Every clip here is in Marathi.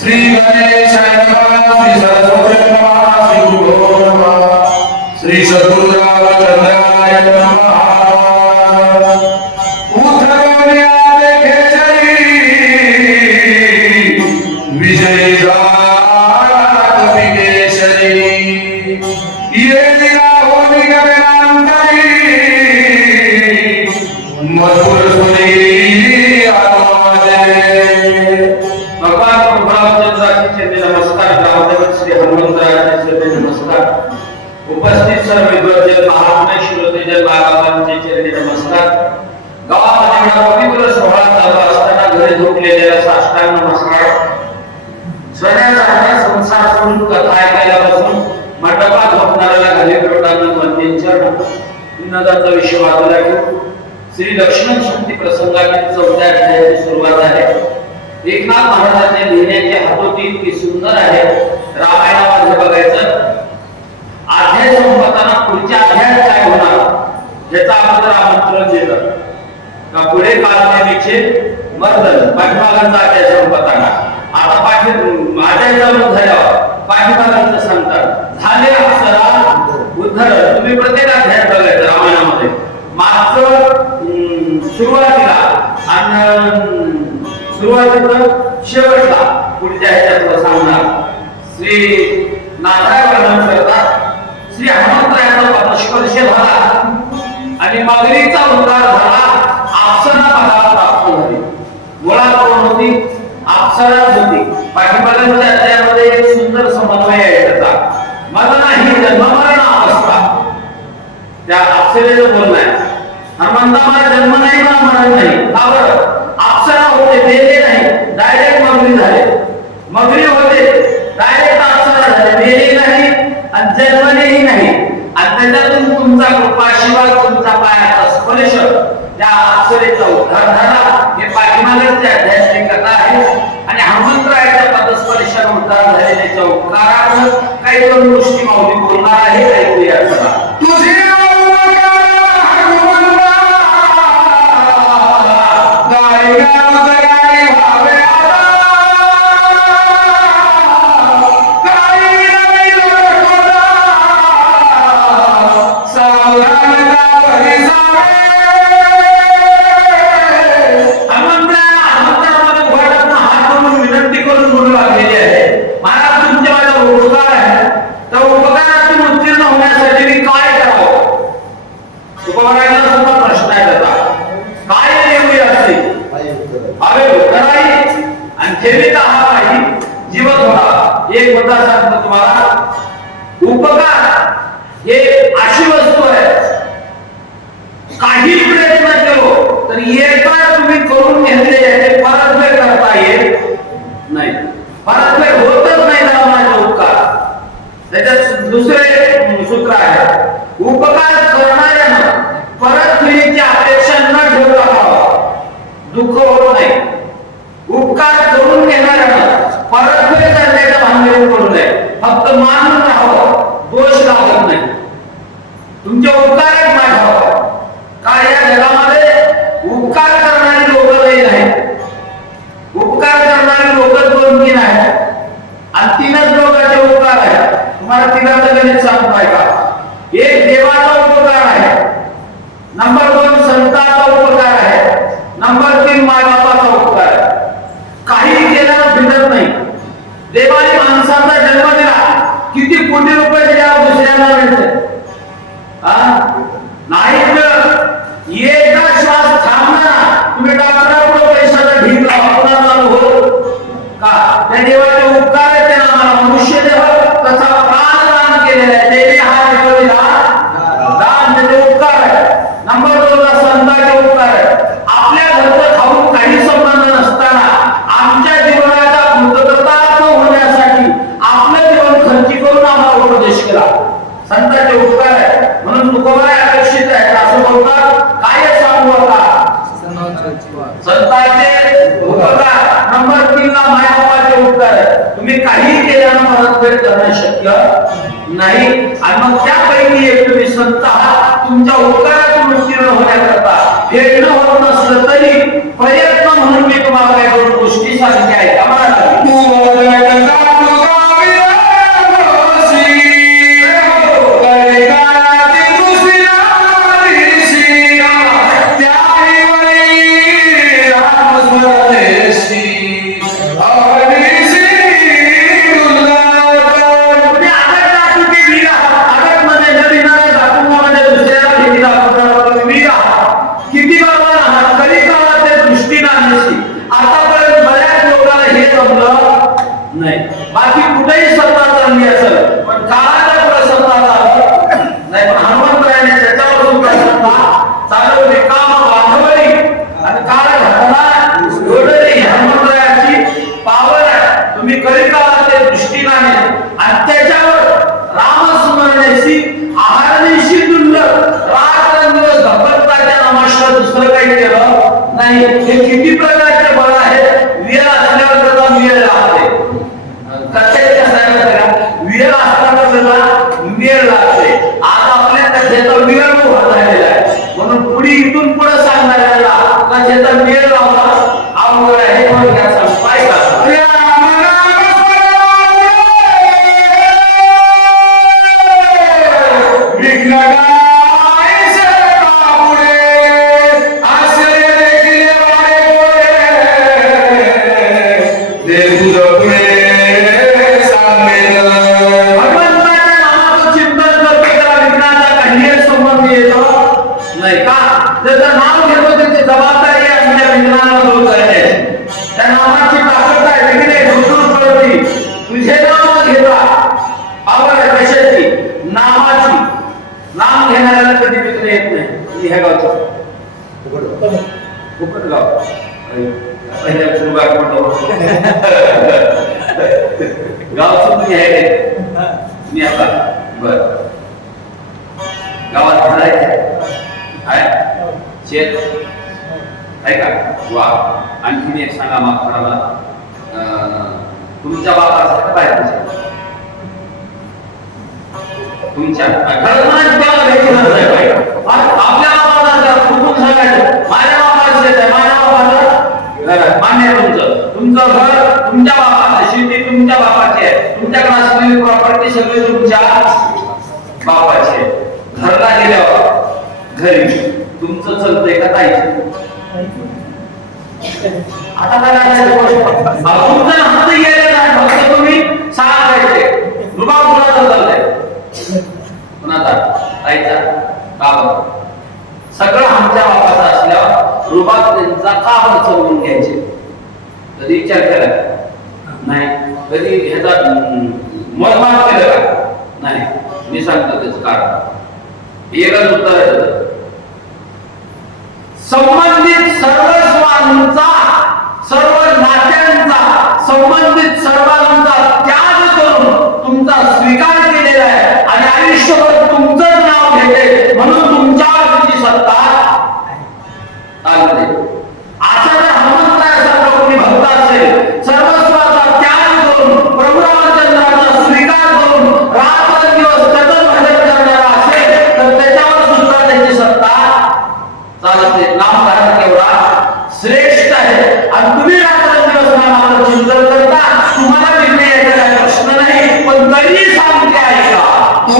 श्री गणेशाय नमः, श्री सरस्वती नमः, श्री गुरुभ्यो नमः, श्री सद्गुरुरामचंद्राय नमः। उद्धवने आले खेचरी विजयी जात विकेशरी ये दिला होनी गगनांतरी मधुर सुनी आवाजे। भगवान प्रभुरामचंद्राचे नमस्कार, ग्रामदेवत श्री हनुमंतरायाचे नमस्कार, उपस्थित सर्व विद्वजन महात्मे श्रोतेजन बाबांचे चरणी नमस्कार। गावामध्ये एवढा पवित्र सोहळा चालू असताना घरी झोपलेल्या साष्टांग नमस्कार। सणासारखा संसार सोडून कथा ऐकायला बसून मंडपात झोपणाऱ्याला घाली लोटांना वंदन चरण विनोदाचा विषय वाजवला घेऊन श्री लक्ष्मण शक्ती प्रसंगातील 4थ्या अध्यायाची सुरुवात आहे। एकनाथ महाराजांनी लिहिण्याची हातोटी इतकी सुंदर आहे। रामायणामध्ये बघायचं अध्याय संपताना पुढच्या अध्यायात काय होणार याचा अगोदर आमंत्रण दिलं का पुढे कालनेमीचे मर्दन पाठीमागांचा अध्याय संपताना आता माझ्या चालू झाल्यावर पाठीमागांचं सांगतात झाले अप्सरा उद्धरण। तुम्ही प्रत्येक अध्यायात बघायचं रामायणामध्ये मागचं सुरुवातीला आणि सुरुवातीला शेवटला पुढच्या ह्याच्यात सांगणार श्री नाथाय वर्णन करतात। श्री हनुमंतरायांचा पदस्पर्श झाला आणि मगरीचा उद्धार झाला, अप्सरा पदाला प्राप्त झाली। मुळात कोण होती? अप्सराच होती। पाठीमागच्या अध्यायामध्ये एक सुंदर समन्वय आहे त्याचा। मला नाही जन्ममरण अवस्था त्या अप्सरेचं बोलणं आहे। हनुमंताला जन्म नाही ना मरण नाही, का बरं? अप्सरा होते मेले नाही, डायरेक्ट मगरी झाले। मगरी होते डायरेक्ट अप्सरा झाले, मेले नाही आणि जन्मलेही नाही। आणि त्याच्यातून तुमचा कृपाशिवाय तुमचा पायाचा स्पर्श त्या अप्सरेचा उद्धार झाला। हे पाठीमागच्या अध्यायाची कथा आहे आणि हनुमंतरायाच्या पदस्पर्शाने उद्धार झालेल्या उपकारात काही दोन गोष्टी माऊली बोलणार आहे। ऐकूया चला। तुझे एक मुद्दा सांगतो तुम्हाला। उपकार हे अशी वस्तू आहे, काही प्रयत्न केलो तर एकदा तुम्ही करून घेतले ते परतफेड करता येत नाही, परतफेड होतच नाही रामाचे उपकार। त्याच्यात दुसरे सूत्र आहे, उपकार करणाऱ्यानं परतफेडीची अपेक्षा न ठेवता राहावा, दुःख होत नाही। उपकार करून घेणाऱ्यानं परतफेड करण्याच्या भानगडीत पडू नये, फक्त मानून राहावं, दोष लागत नाही। तुमचे उपकार आहेत माझ्यावर, काय या जगामध्ये उपकार करणारी लोक नाही आहेत, उपकार करणारी लोक 2-3 आहेत आणि 3च लोकांचे उपकार आहेत। तुम्हाला 3चं गणित सांगतो ऐका। एक देवाचा उपकार आहे, नंबर 2 संतांचा उपकार आहे, नंबर 3 मायबापाचा उपकार आहे। काही केल्यानं भिडत नाही। देवाने माणसाचा जन्म दिला, किती कोटी रुपये दिल्यावर दुसऱ्यांना मिळते? नाही एकदा श्वास थांबणार, तुम्ही डॉक्टरांकडे पैशाचा ढीग वापरणार हो का? त्या देवाचे उपकार आहे, त्याला आम्हाला मनुष्य देव तसा प्राणदान केलेला आहे, त्याने हा देवाला दान देणे उपकार आहे। नंबर 2 ला संतांचे उपकार आहे। आपल्या घरचं खाऊन काही संबंध नसताना आमच्या जीवनाचा पूर्तता होण्यासाठी आपलं जीवन खर्ची करून आम्हाला उपदेश केला, संतांचे उपकार आहे। म्हणून तुकोबाई अपेक्षित आहे असं बोलतात, काय सांगू आता? संतांचे उपकार। नंबर 3 ला मायबापाचे उपकार आहे। तुम्ही काही केल्यानं परतफेड करणं शक्य नाही आणि मग त्यापैकी एक तुम्ही संत आहात, तुमच्या उपकारातून उत्तीर्ण होण्याकरता फेडणं होत नसलं तरी प्रयत्न म्हणून मी तुम्हाला काही गोष्टी सांगते आहे। नाही. बाकी कुठेही सत्ता चालली असेल पण काळाच्या पुढे सत्ता चालत नाही. पण हनुमंतरायाने त्याच्यावर सुद्धा सत्ता चालवली. काम वाढवली आणि काळ घटना घडवली. हनुमंतरायाची पावर आहे. तुम्ही कलिकाळाचे दृष्टीने आणि त्याच्यावर रामस्मरणेशी आहारनेशी दुर्लभ रात्रंदिवस धपकताच्या नामाशिवाय दुसरं काही केलं नाही. हे किती प्रकारचे बळ आहे. वेळ असल्यावर त्याचा मेळ लागते. कथेच्या साहेब वेळ असताना त्याला मेळ लागते. आज आपल्या कथेचा वेळ होत राहिलेला आहे. म्हणून पुढे इथून पुढे सांगणाऱ्याला कथेचा मेळ लावला अवघड आहे. म्हणून घ्या पाय का त्याचं नाव घेतो त्याची जबाबदारी आमच्या विज्ञानाला दूर करण्याची. त्या नावाची ताकद आहे. वेगळे दूर पडती. तुझे नाव घेता आवड आहे कशाची नामाची. नाम घेणाऱ्याला कधी विकणे येत नाही. ह्या गावचं खूपच गाव पहिल्या सुरुवात गावचं तुम्ही आहे मी आता बर गावात राहायचं शेत आहे का. वा आणखीन एक सांगा माफ करा मला. तुमच्या बापाचं काय तुमच्या आपल्या बापाला कुठून सांगायचं. माझ्या बापाचं शेत आहे. माझ्या बापाचं घर आहे. मान्य तुमचं घर तुमच्या बापाचं. शेती तुमच्या बापाची आहे. तुमच्याकडे असलेली प्रॉपर्टी सगळी तुमच्या बापाची आहे. घरला गेल्यावर घरी तुमचं चलतंय का ताईचं. आता काय तुमचं हात गेलं नाही. फक्त तुम्ही सांगायचे रुबाब कुणाचा चाललाय कुणाचा ताईचा का. सगळं आमच्या बापाचं असल्यावर रुबाब त्यांचा का चढवून घ्यायचे. कधी विचार केला नाही. कधी ह्याचा मोजमाप केलं का नाही. मी सांगतो त्याचं कारण एकच उत्तर आहे. संबंधित सर्वस्वांचा सर्व नात्यांचा संबंधित सर्वांचा त्याग करून तुमचा स्वीकार केलेला आहे आणि आयुष्यभर तुमचंच नाव घेते. म्हणून तुमच्यावर तुमची सत्ता चालते. आता जर हनुमंतरायासारखा कोणी भक्त असेल सर्वस्वाचा त्याग करून प्रभू रामचंद्राचा स्वीकार करून रात्रंदिवस त्याचं भजन करणारा असेल तर त्याच्यावर सुद्धा त्याची सत्ता चालते. नामधारक एवढा श्रेष्ठ आहे. आणि तुम्ही रात्रंदिवस नामाचं चिंतन करता. तुम्हाला निर्णय यायचा काही प्रश्न नाही. पण तरी सांगते ऐका तू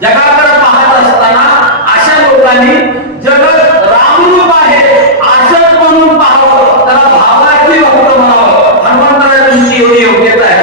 जगाकडे पाहत असताना अशा लोकांनी जगत रामरूप आहे असंच म्हणून पाहावं. त्याला भावाची भक्त म्हणावं. हनुमंतराय तुमची एवढी योग्यता आहे.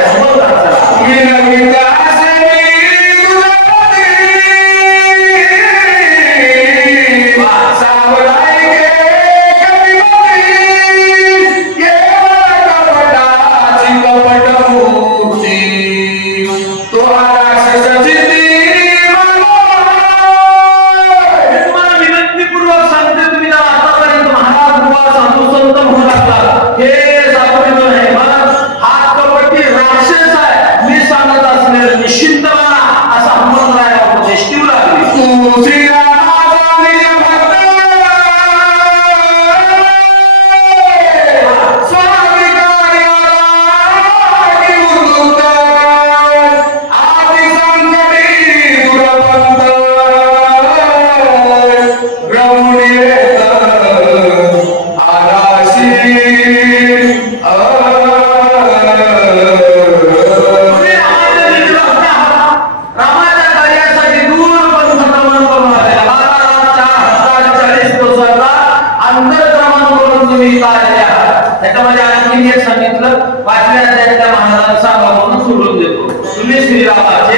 बसावा म्हणून सोडून देतो. तुम्ही श्रीरामाचे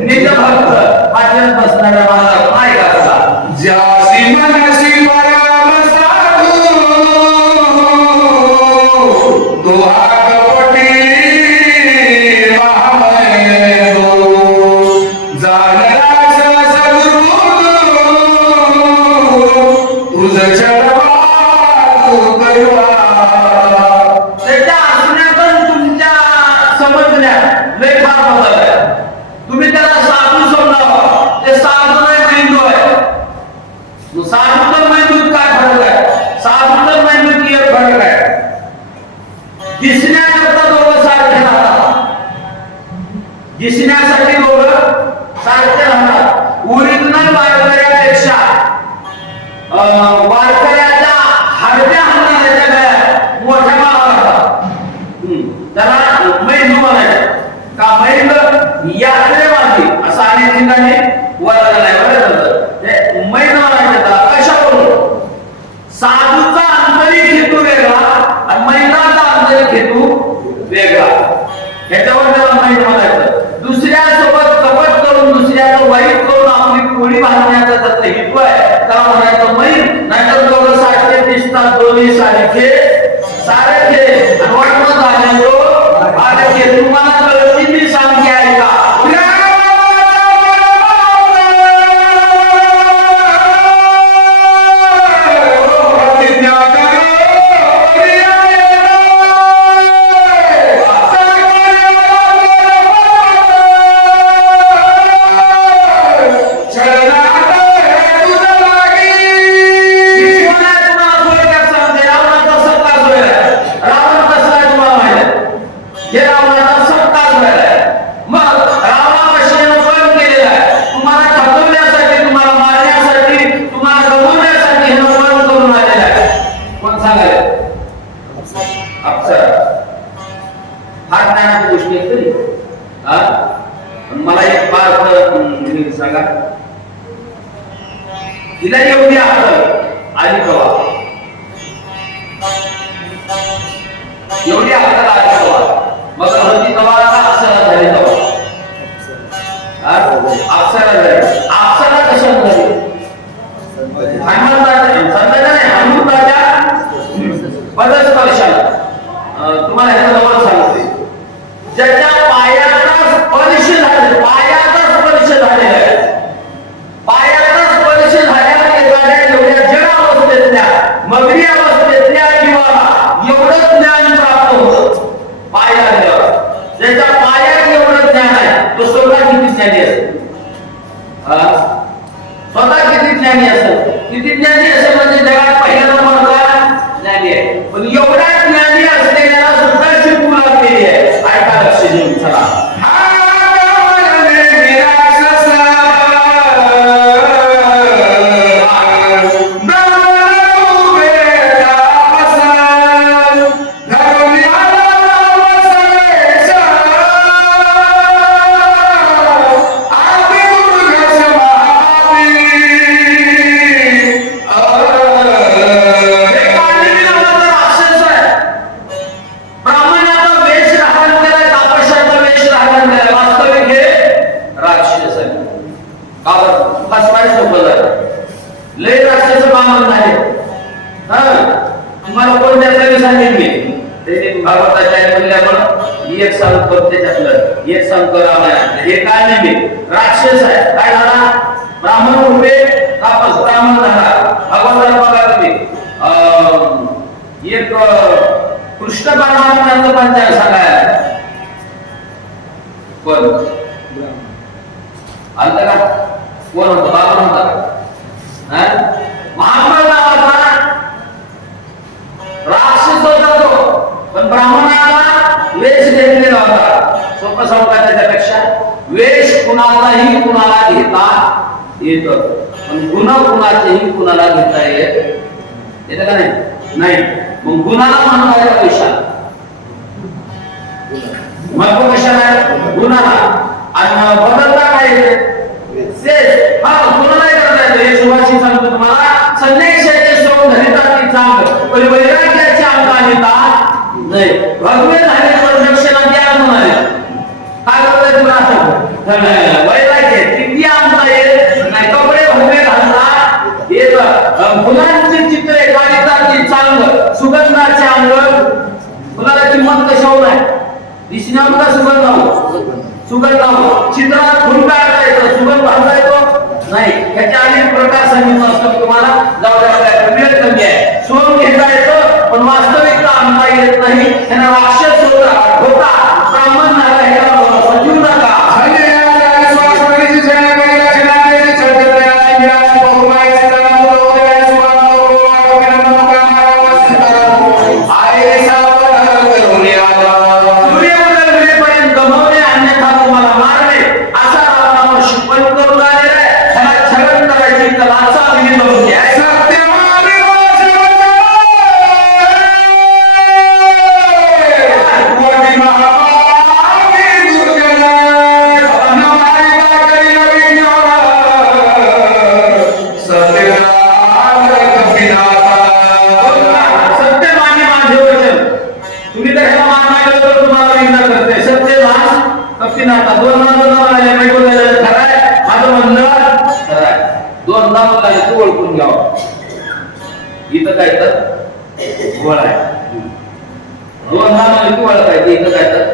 निज भक्त माझ्या बसणाऱ्या मला काय करता ज्यासी मनसी परम साधू दुआ कपटी महामय दो जाणरास सद्गुरु तुझ चरणा तू करवा. त्याच्या असण्यातून तुमच्या समजण्यात लय फार बदल आहे. तुम्ही त्याला साधू समजावा, ते साधू नाही मेंदू आहे. साधू तर मेंदूत काय फरक आहे? साधू तर मेंदूत एक फरक आहे. दिसण्याकरता दोघं सारखे राहतात, दिसण्यासाठी दोघं सारखे राहतात. ओरिजिनल वारकऱ्यापेक्षा वारकऱ्याच्या हरत्या हरणाऱ्याच्या गळ्यात मोठ्या माळा राहतात. त्याला मैंदू म्हणायचं का? मैंद यात्रेवादी असं अनेक ठिकाणी वर्णन आहे. बरं ते मैंद म्हणायचं त्याला. कशावरून? साधूचा आंतरिक हेतू वेगळा आणि मैंदाचा आंतरिक हेतू वेगळा. ह्याच्यावर त्याला मैंद म्हणायचं. दुसऱ्यासोबत कपट करून दुसऱ्याचं वाईट करून आपली पोळी बांधण्याचा त्याचा हेतू आहे, त्याला म्हणायचं मैंद. नाहीतर दोघं सारखे दिसतात, दोन्ही सारखे सारखे आणि वाटणं झाले तो सारखे. तुम्हाला कळती मी सांगते आहे का? मला एक बात सांगा, तिला एवढी अक्कल आली कवा? एवढी अक्कल आली कवा? मग होती कवा का अक्षरा झाली कवा? अक्षरा झाली. अक्षरा कशात झाली? हनुमंताच्या पदस्पर्शाला. तुम्हाला ह्याचा जवळ सांगते, ज्याच्या पायाचा स्पर्श झाला, पायाचा स्पर्श झालेला आहे, पायाचा स्पर्श झाल्याने एवढ्या जड अवस्थेतल्या, मगरी अवस्थेतल्या जीवाला एवढं ज्ञान प्राप्त होतं. पाय लागल्यावर ज्याच्या पायात एवढं ज्ञान आहे तो स्वतः किती ज्ञानी असेल? स्वतः किती ज्ञानी असेल? किती ज्ञानी असेल म्हणजे जगात पहिला नंबरचा ज्ञानी आहे. पण एवढा ज्ञानी असलेल्याला सुद्धा शिकू लागलेली आहे. ऐका लक्ष देऊन चला. लय राक्षस ब्राह्मण झाले. तुम्हाला कोणत्या तरी सांगितले भागवताच्या म्हणल्यामुळे एक सांगतो, त्याच्यातलं एक सांगतो रामायण. हे काय नाही, राक्षस आहे. काय झाला? ब्राह्मण रूपे तापस ब्राह्मण झाला. भगवंताला बघा तुम्ही एक कृष्ण परमात्म्याचं पंचायत सांगायला कोण आलं का? कोण होतं? बाबा होता. महात्मा नावाचा राक्षस होता तो, पण ब्राह्मणाला वेश घेतलेला होता. सोपं सांगू त्याच्यापेक्षा वेश कुणालाही कुणाला घेता येत, पण गुण कुणाचेही कुणाला घेता येत का नाही? मग गुणाला म्हणता येतं पैशाला, मग तो कशाला? गुणाला. आणि बदलता काय येते? गुन्हा नाही करता येतं. हे सुभाषी सांगतो तुम्हाला. संन्याशाचे सोंग धरिताची चांग, पण वैराग्याची अंका नेता नाही. भगवे झाल्यावर दक्षिणा द्या म्हणाले. तर तुला वय लागते किती आमचा येत नाही कपडे भरले घालला येत फुलांची चित्रे काढतात चांगलं सुगंधाचे अंग फुलाला किंमत कशावर आहे दिसण्यावर का सुगंध चित्रात फुल काढता येतं सुगंध घालता येतो नाही ह्याच्या अनेक प्रकार सांगितलं असतं तुम्हाला जाऊ द्या वेळ कमी आहे सोन घेता येतं पण वास्तविकता आणता येत नाही त्यांना राक्षस होता ब्राह्मण ह्याला सजीव नका ओळखून घ्यावं इथं काय तर गोळ आहे दोन नामाला तू ओळखायचं इथं काय तर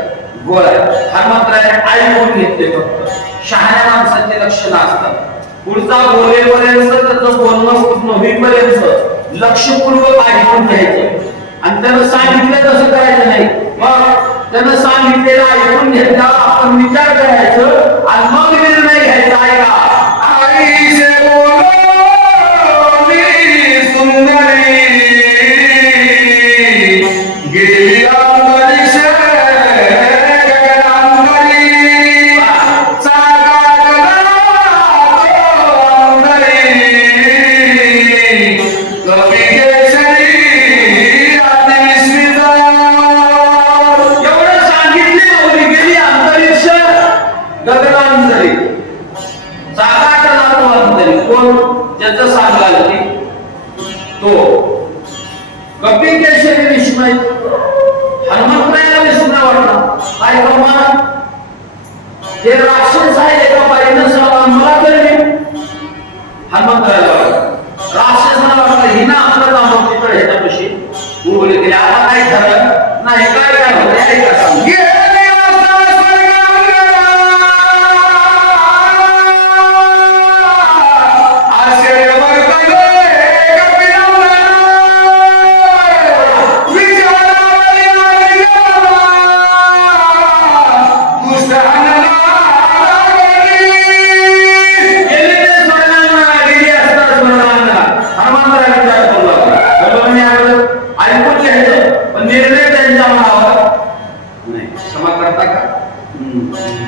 गोळ आहे हा मात्र ऐकून घेतले फक्त शहाण्या माणसाचे लक्षण असतात पुढचा बोलेपर्यंत त्याचं बोलणं पूर्ण होईपर्यंत लक्षपूर्वक ऐकून घ्यायचं आणि त्यानं सांगितलं तसं करायचं नाही मग त्यानं सांगितलेलं ऐकून घेतला आपण विचार करायचं आणि मग निर्णय घ्यायचा ऐका आई से बोलो ज्याचं सांगाल तो कपी केशरी विस्मय हनुमंतरायाला विस्मय वाटला काय प्रमाण हे राक्षस आहे एका बाईनं मला तरी हनुमंतरायाला राक्षसाला वाटलं हिना आपलं दामोदर तर ह्याच्यापाशी बोलले गेले आता काय झालं नाही काय होतं ऐका सांग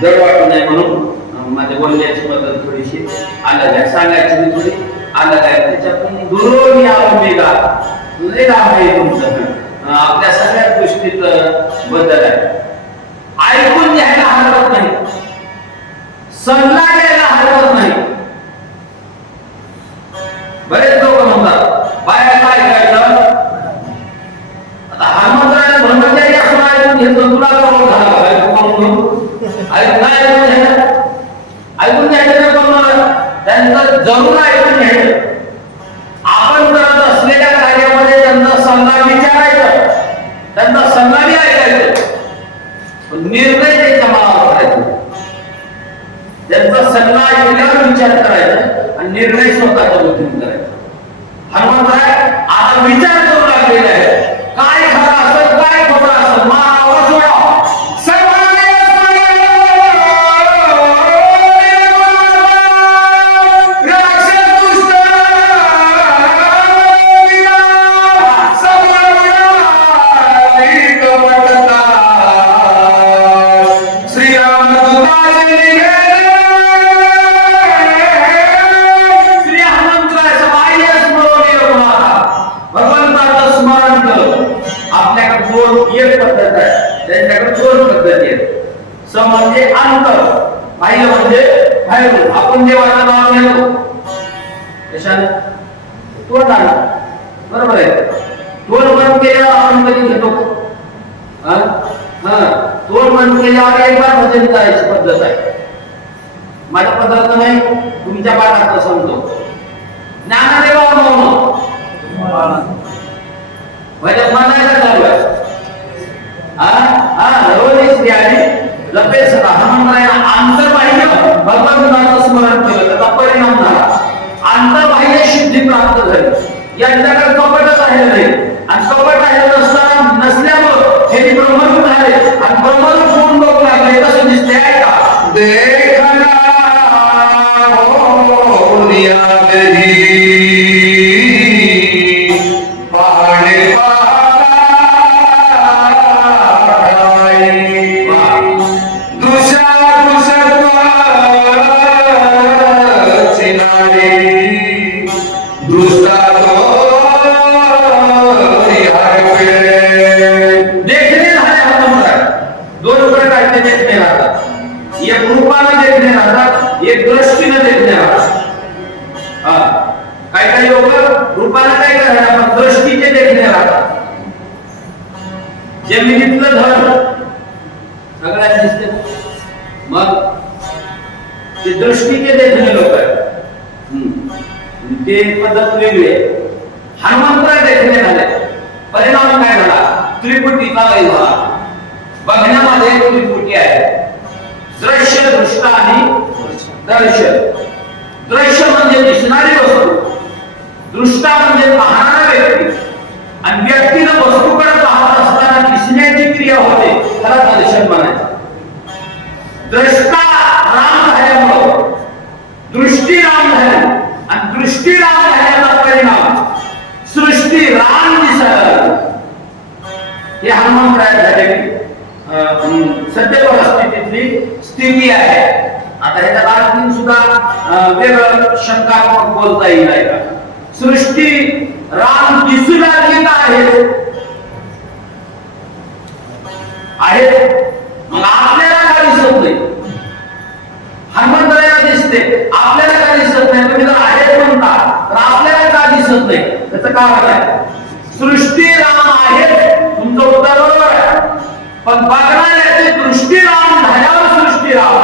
जड वाटू नये म्हणून माझ्या बोलण्याची पद्धत थोडीशी अलग आहे सांगायची थोडी अलग आहे त्याच्यातून दुरून या लय लाभ आहे तुमचं आपल्या सगळ्या गोष्टीत बदल आहे ऐकून घ्यायला हरकत नाही सल्ला घ्यायला हरकत नाही बरेच लोक म्हणतात बाहेर काय ऐकायचं आता हनुमंतराय ब्रह्मचारी असं ऐकून घेतो तुला करून झाला ऐकून घ्यायचं त्यांचं जरूर ऐकून घ्यायचं आपण करत असलेल्या कार्यामध्ये त्यांचा सल्ला विचारायचा त्यांचा सल्लाही ऐकायचं पण निर्णय त्यांच्या मनावर करायचा त्यांचा सल्ला ऐकल्यावर विचार करायचा आणि निर्णय स्वतःच्या बुद्धीने करायचा हनुमंतराय आता विचार करू लागलेला आहे काय खरं असेल काय खोटं असेल मानावर सोडा म्हणजे अंतर बाह्य म्हणजे बाहेरून आपण देवाचं नाव घेतो कशाने तोंडाने बरोबर आहे तोंड बंद केल्यावर आपण कधी घेतो तोंड बंद केल्यावर एक बार पद्धतीने करायची पद्धत आहे. माझ्या पद्धत नाही, तुमच्या पाठात सांगतो. ज्ञानदेवा मौन म्हणजे म्हणायला चालू आहे. रोज स्त्रियाने लपेस हनुमंतरायांना आंतरबाह्य भगवंताचं स्मरण केलं, त्याचा परिणाम झाला, आंतरबाह्य शुद्धी प्राप्त झाली. यांच्याकडे कपटच राहिलं नाही, आणि कपट राहिलं नसल्यामुळं हे ब्रह्मरूप झाले, आणि ब्रह्मरूप होऊन बघू लागले. कसं दिसते आहे का? देखना हो नियादही पाहणे एक रूपानं देखणे राहतात, एक दृष्टीनं देखणे राहतात. काही काही लोक रूपानं काय करतात, पण दृष्टीचे देखणे राहतात. जमिनीतलं धन सगळ्यात दिसते, मग ते दृष्टीचे देखणे लोक आहेत. ते पद्धत वेगळी आहे. हनुमंतराय देखणे झाले, परिणाम काय झाला? त्रिपुटीचा लय झाला. बघण्यामध्ये त्रिपुटी आहे, दृश्य, दृष्ट आणि दर्शन. दृश्य म्हणजे दिसणारी वस्तू, दृष्टा म्हणजे पाहणारा व्यक्ती, आणि व्यक्तीनं वस्तूकडे पाहत असताना दिसण्याची क्रिया होते, त्याला दर्शन म्हणायचं. दृष्टा राम झाल्यामुळं दृष्टी राम झाली, आणि दृष्टी राम झाल्याचा परिणाम सृष्टी राम दिसायला. हे हनुमंतराय झालेली सध्या परिस्थितीतली स्थिती आहे. आता ह्याच्या आणखी सुद्धा वेगळं शंकात्मक बोलता येईल आहे का? सृष्टी राम दिसू लागली आहे, मग आपल्याला काय दिसत नाही? हनुमंतरायाला दिसते, आपल्याला काय दिसत नाही? तुम्ही जर आहे म्हणता तर आपल्याला का दिसत नाही? त्याचं कारण आहे सृष्टी राम आहे, तुमचं उत्तर बरोबर आहे. पण बघणाऱ्याची दृष्टी राम झाल्यावर सृष्टी राम,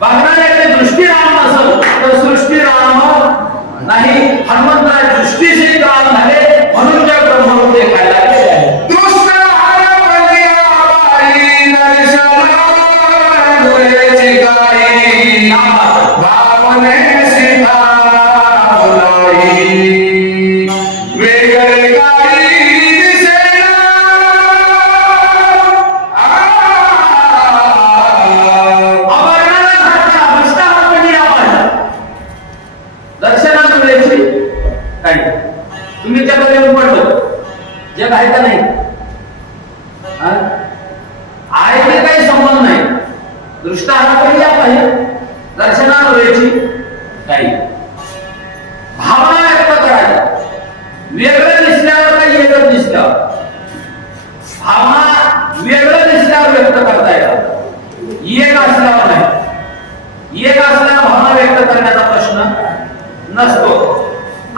बघणाऱ्याची दृष्टी राम नसेल तर सृष्टी राम नाही. हनुमंतराय दृष्टीशी राम झाले, म्हणून त्या ब्रह्मरूप देखायला लागले. तुम्ही त्याकडे येऊन पडलं, जग आहे का नाही? आहे ते काही संबंध नाही. दृष्टांत या पाहिजे, दर्शनाला वेळची काही भावना व्यक्त करायच्या. वेगळं दिसल्यावर काही वेगळं दिसल्यावर भावना वेगळं दिसल्यावर व्यक्त करता येतात, एक असल्यावर नाही. एक असल्यावर भावना व्यक्त करण्याचा प्रश्न नसतो,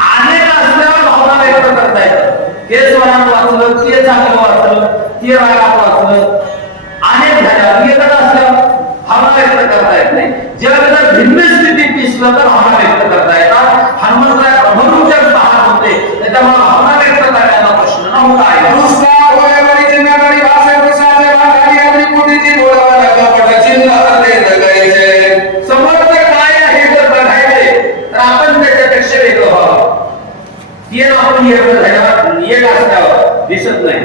अनेक असल्यावर भावना व्यक्त करता येतात. हे स्वरात वाचलं, ते चांगलं वाचलं, ते रागात वाचलं, अनेक झाल्यावर एकच असल्यावर भावना व्यक्त करता येत नाही. जेव्हा जर भिन्न स्थितीत दिसलं तर भावना व्यक्त करता येतात. हनुमंतराय प्रभूरूप जर पाहत होते, त्याच्यामुळे भावना व्यक्त करण्याचा प्रश्न नव्हता. समर्थ काय आहे जर बघायचे तर आपण त्याच्यापेक्षा वेगळं व्हावं. ते आपण एक असल्यावर दिसत नाही.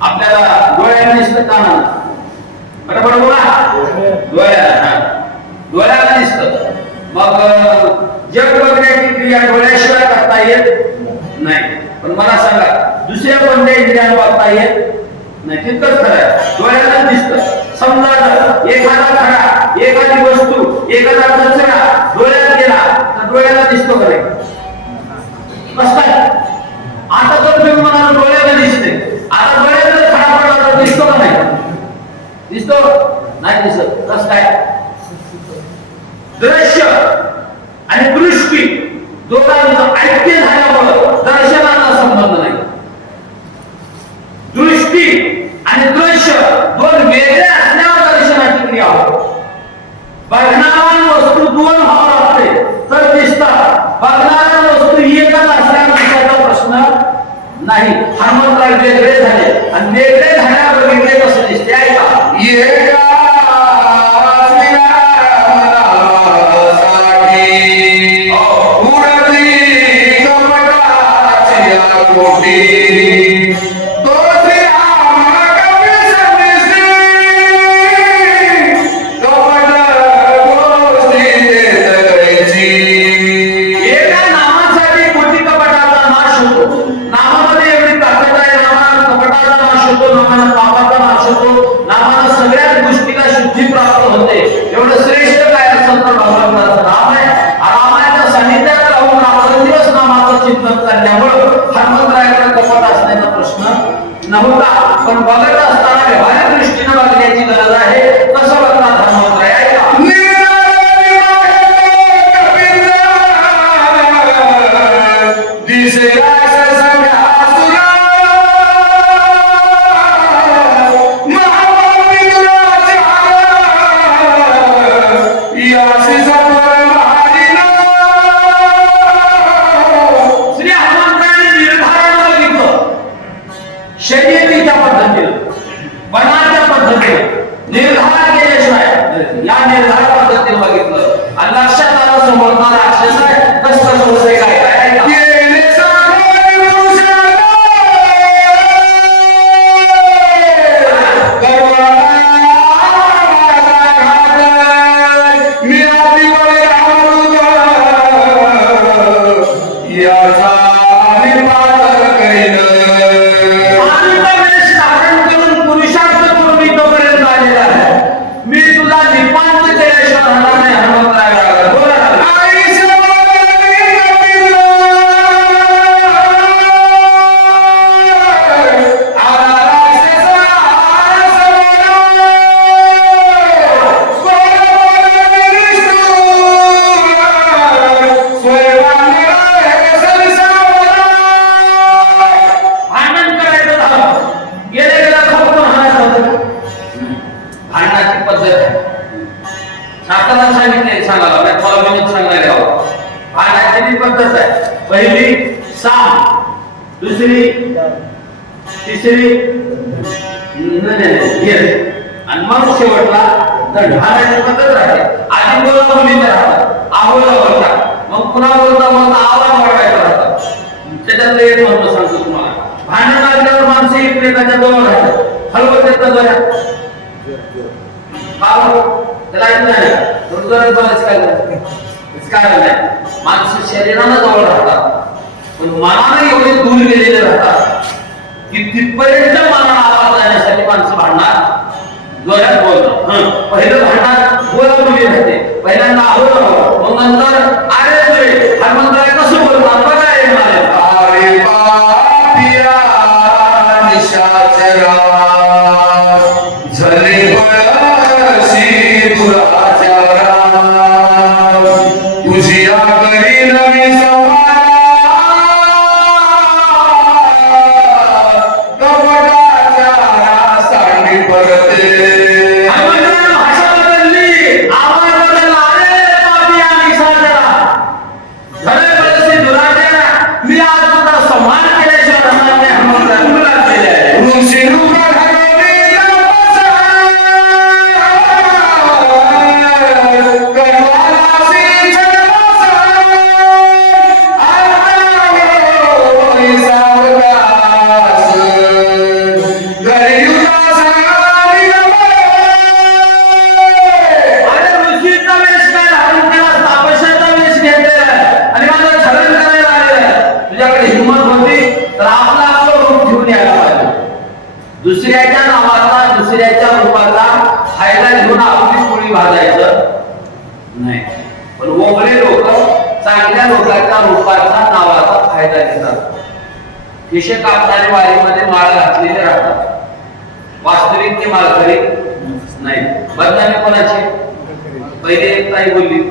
आपल्याला डोळ्याला दिसतं, कानाला बरोबर बोला, डोळ्याला दिसतं. मग जग बघण्याची क्रिया डोळ्याशिवाय करता येत नाही. पण मला सांगा, दुसऱ्या कोणत्या इंद्रियाने बघता येत नाही? तितकंच खरं आहे, डोळ्याला दिसतं. समजा एखादा खडा, एखादी वस्तू, एखादा कचरा डोळ्यात गेला तर डोळ्याला दिसतो का नाही? आता तर तुम्ही म्हणाल डोळ्याला दिसते, आता डोळ्याला खडा पडला तर दिसतो का नाही? दिसतो नाही दिसत. कसं काय? दृश्य आणि दृष्टी दोघांचं ऐक्य झाल्यामुळं दर्शनाचा संबंध नाही. दृष्टी आणि दृश्य दोन बघणारा वस्तू दोन व्हावं लागते तर दिसतात, बघणारा वस्तू एकच असल्याचा प्रश्न नाही. हनुमंतराय वेगळे झाले आणि वेगळे झाल्या बघितले कसं दिसते ऐका. नव्हता, पण बघत असताना व्यवहारिक दृष्टीने बघण्याची गरज आहे. कसं बघतात हनुमंतराय ऐका. शर्यतीच्या पद्धतीने वनाच्या पद्धतीने निर्धार केल्याशिवाय या निर्धार पद्धतीने बघितलं आणि लक्षात आलं समोरचा राक्षस आहे कसं होतंय काय काय पहिली साम, दुसरी तिसरी आणि मग शेवटला दंड. भांडायची पद्धत राहते. आधी बोला बोलीचं राहतात, आहोला बोलतात, मग पुन्हा बोलता बोलता आवाज वाढवायचा राहतात. त्याच्यातलं एक महत्व सांगतो तुम्हाला. भांडण लागल्यावर माणसं एकमेकाच्या जवळ राहतात, हलवत येतात बऱ्या त्याला ऐकलं नाही थोडं जरा काय नाही. माणसं शरीरानं जवळ राहतात पण मनाने एवढे दूर गेलेले राहतात की तिथपर्यंत मनाला आवाज जाण्यासाठी माणसं भांडणार, जोरात बोलतात. पहिलं भांडणार बोला बोली राहते, पहिल्यांदा आहो मग नंतर अरे तुरे हनुमंतराय कसं बोलतात बघा रे मला. अरे पापिया निशाचरा झले बळशी दुराचारा तुझी आकरी नवी दुसऱ्याच्या नावाचा दुसऱ्याच्या रूपाचा फायदा घेऊन आपली पोळी भाजायचं नाही. पण ओगळे लोक चांगल्या लोकांच्या रूपाचा नावाचा फायदा घेतात. खिशे कापणारे वारीमध्ये माळ घातलेले राहतात, वास्तविक ते माळकरी नाही. बदनामी कोणाची? पहिले एक ताई बोलली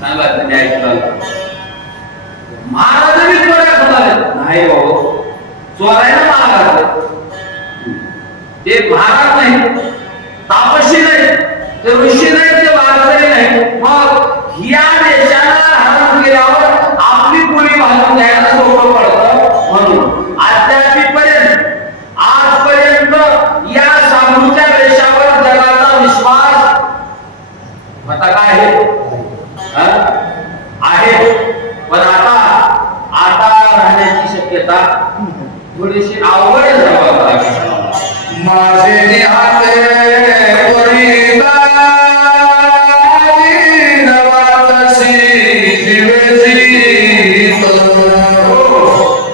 सांगा तुम्ही ऐकलं महाराजांनी चोऱ्या करायला नाही बाबा, चोरायला महाराज ते महाराज नाही, तापसी नाही, ते ऋषी नाही, ते वारकरी नाही. मग या देशाला हरण केल्यावर आपली पोळी भाजून घ्यायला सोपं पडतं. म्हणून आजपर्यंत या सामूच्या देशावर जगाचा विश्वास आता काय आहे. पण आता राहण्याची शक्यता थोडीशी अवघड आहे. माझे निहाते परिता नवातशी दिवसी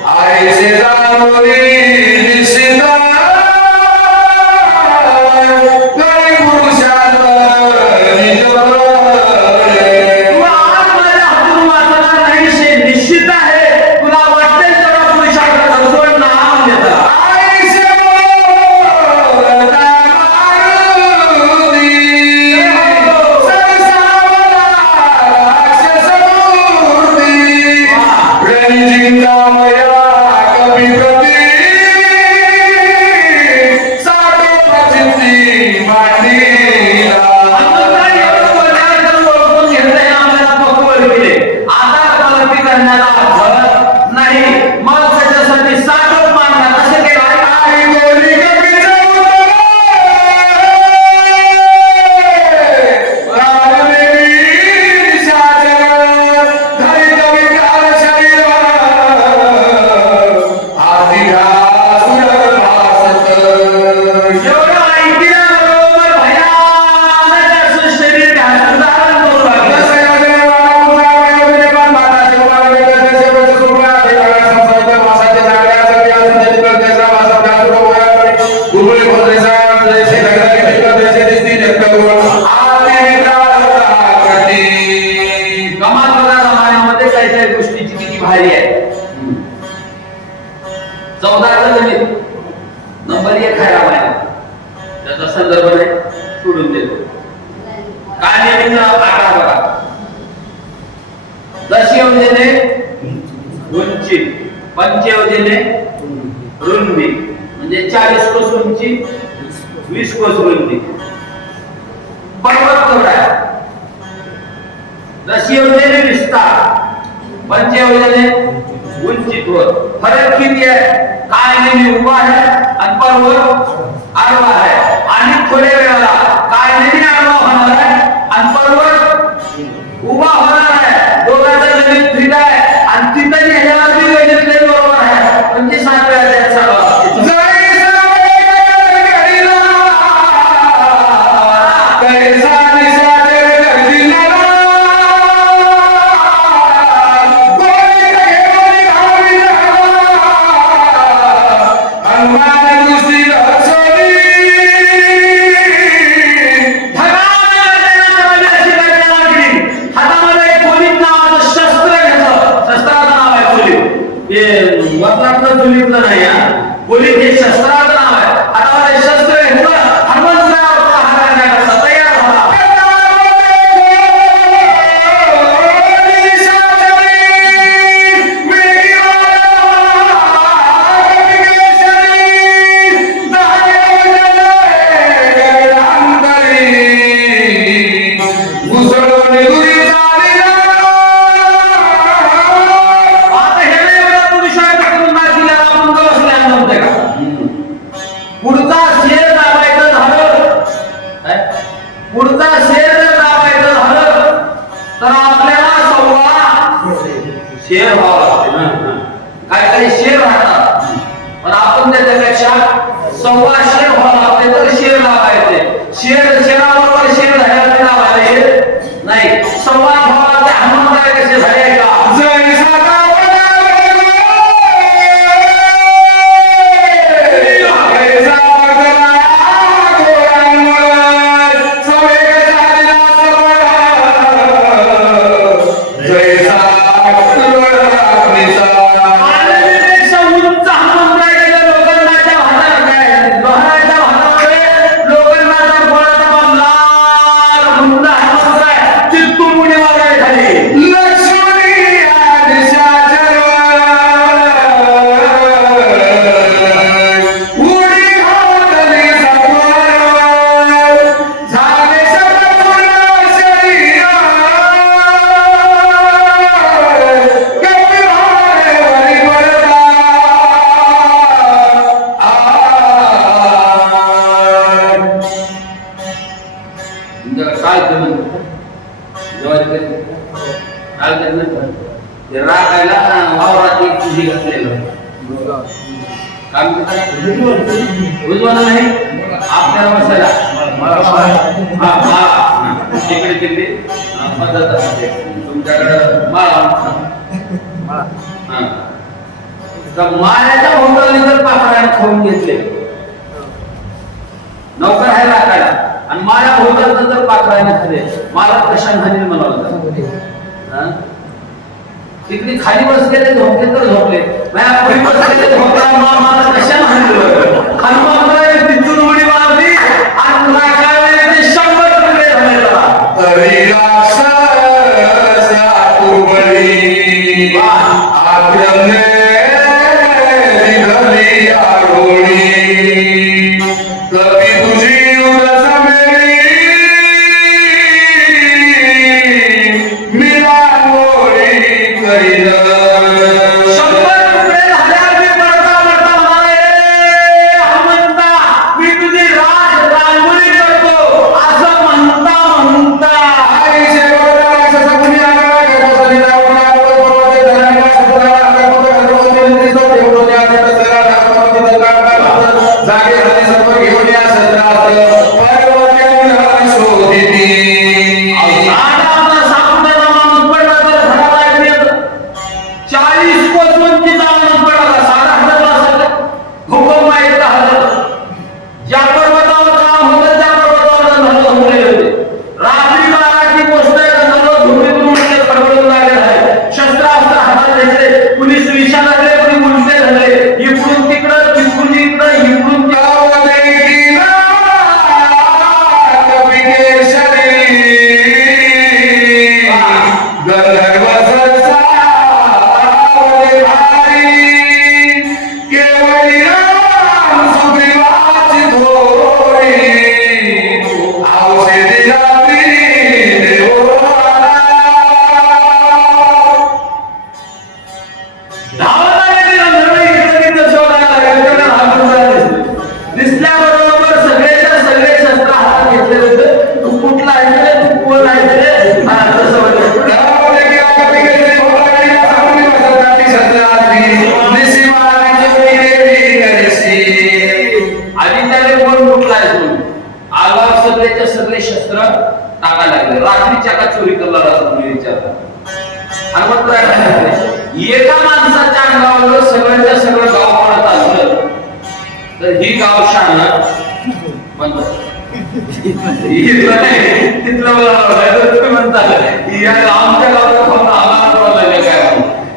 आईसे जाणोनी दिसता गरी पुरुषात निश्चित आहे. तुला वाटतंय तेवढा पुरुषार्थ सोड ना देता. नंबर 1 आहे रामायण. त्याचा संदर्भ नाही, सोडून देतो. कान्येचा आकार बघा. दशयोजने उंची, पंचयोजने रुंदी, म्हणजे 40 कोस उंची, 20 कोस रुंदी. पर्वत केवढा आहे? दशयोजने विस्तार, पंचयोजने उंचीवर. फरक किती आहे? काय नेहमी उभा आहे आणि पर्वत आडवा आहे. आणि थोड्या वेळाला काय नेहमी आडवा होणार आहे आणि पर्वत उभा होणार आहे. दोघांचा जमीन फिट आहे आणि तिथं ह्याच्यावर बी गणित बरोबर आहे. म्हणजे 7 वेळा त्याचा नाही. पोलीस हे शस्त्राचं नाव आहे. आता हे शस्त्र घेतलं, हनुमंतराव हरण्याकरता तयार झाला. शेर व्हावं लागते. काही शेर राहतात, पण आपण त्याच्यापेक्षा 1.25 शेर व्हावं लागते तर शेर लावायचे. शेराबरोबर शेर झाल्यावर लावायला नाही. 1.25 व्हावं लागते. हनुमंत कसे झाले का? डाळीचं म्हणतात ज्वारीचं डाळीचं म्हणतात ते राखायला वावरात एक तुझी घातलेलं काम उजवाला नाही आपल्याला बसायला इकडे तिकडे पद्धत असते तुमच्याकडं माळा माळ्याच्या भोवताली जर पाखराने खाऊन घेतले नौकर आहे राखायला आणि माळ्या भोवताल जर पाखराने खाल्ले मला कशा हानी म्हणावं तिकडे खाली बसलेले झोपले तर झोपले पुढे बसलेले झोपला मला कशा हनुमान तिथून उडी मारली आणि राखायला 100 रुपये तरी सगळे शस्त्र टाकायला लागले रात्रीच्या का चोरी करणार असं विचारतात एका माणसाच्या अंगावर सगळ्यांच्या सगळं गाव पडत असलं तर ही गाव शान तिथलं म्हणतात आमच्या गावात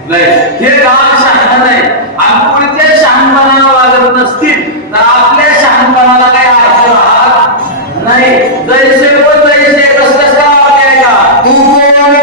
नाही हे गाव शहाणा नाही आणि पुढच्या शहाणपणाला वागत नसतील तर आपल्या शहाणपणाला काही अर्थ राहत नाही जैसे व तैसे कस कसा वागले का तू कोण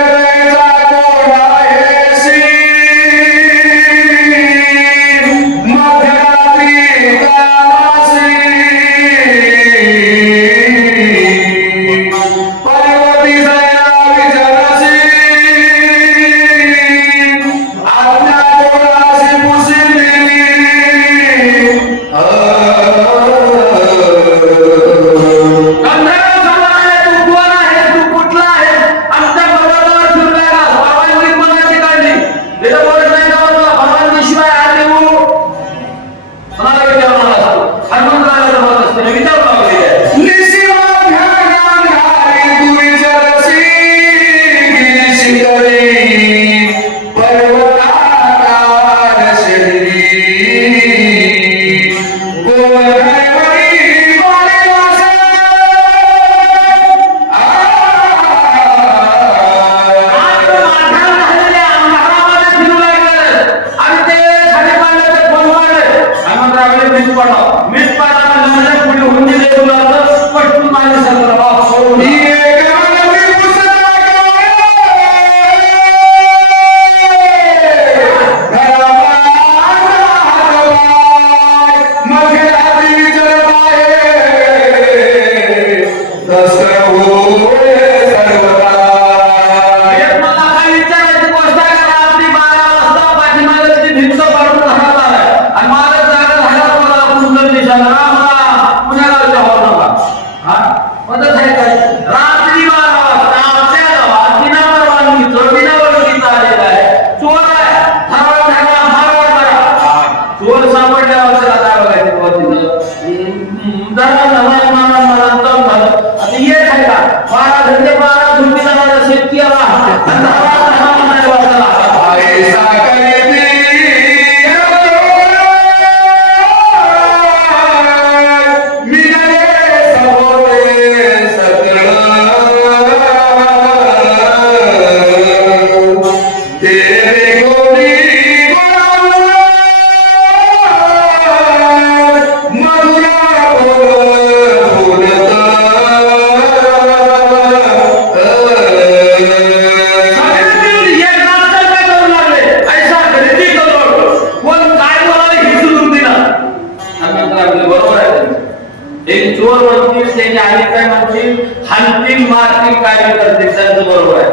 चोर म्हणतील त्यांनी आणि काय म्हणतील हाणतील मारतील काय करतील त्यांचं बरोबर आहे.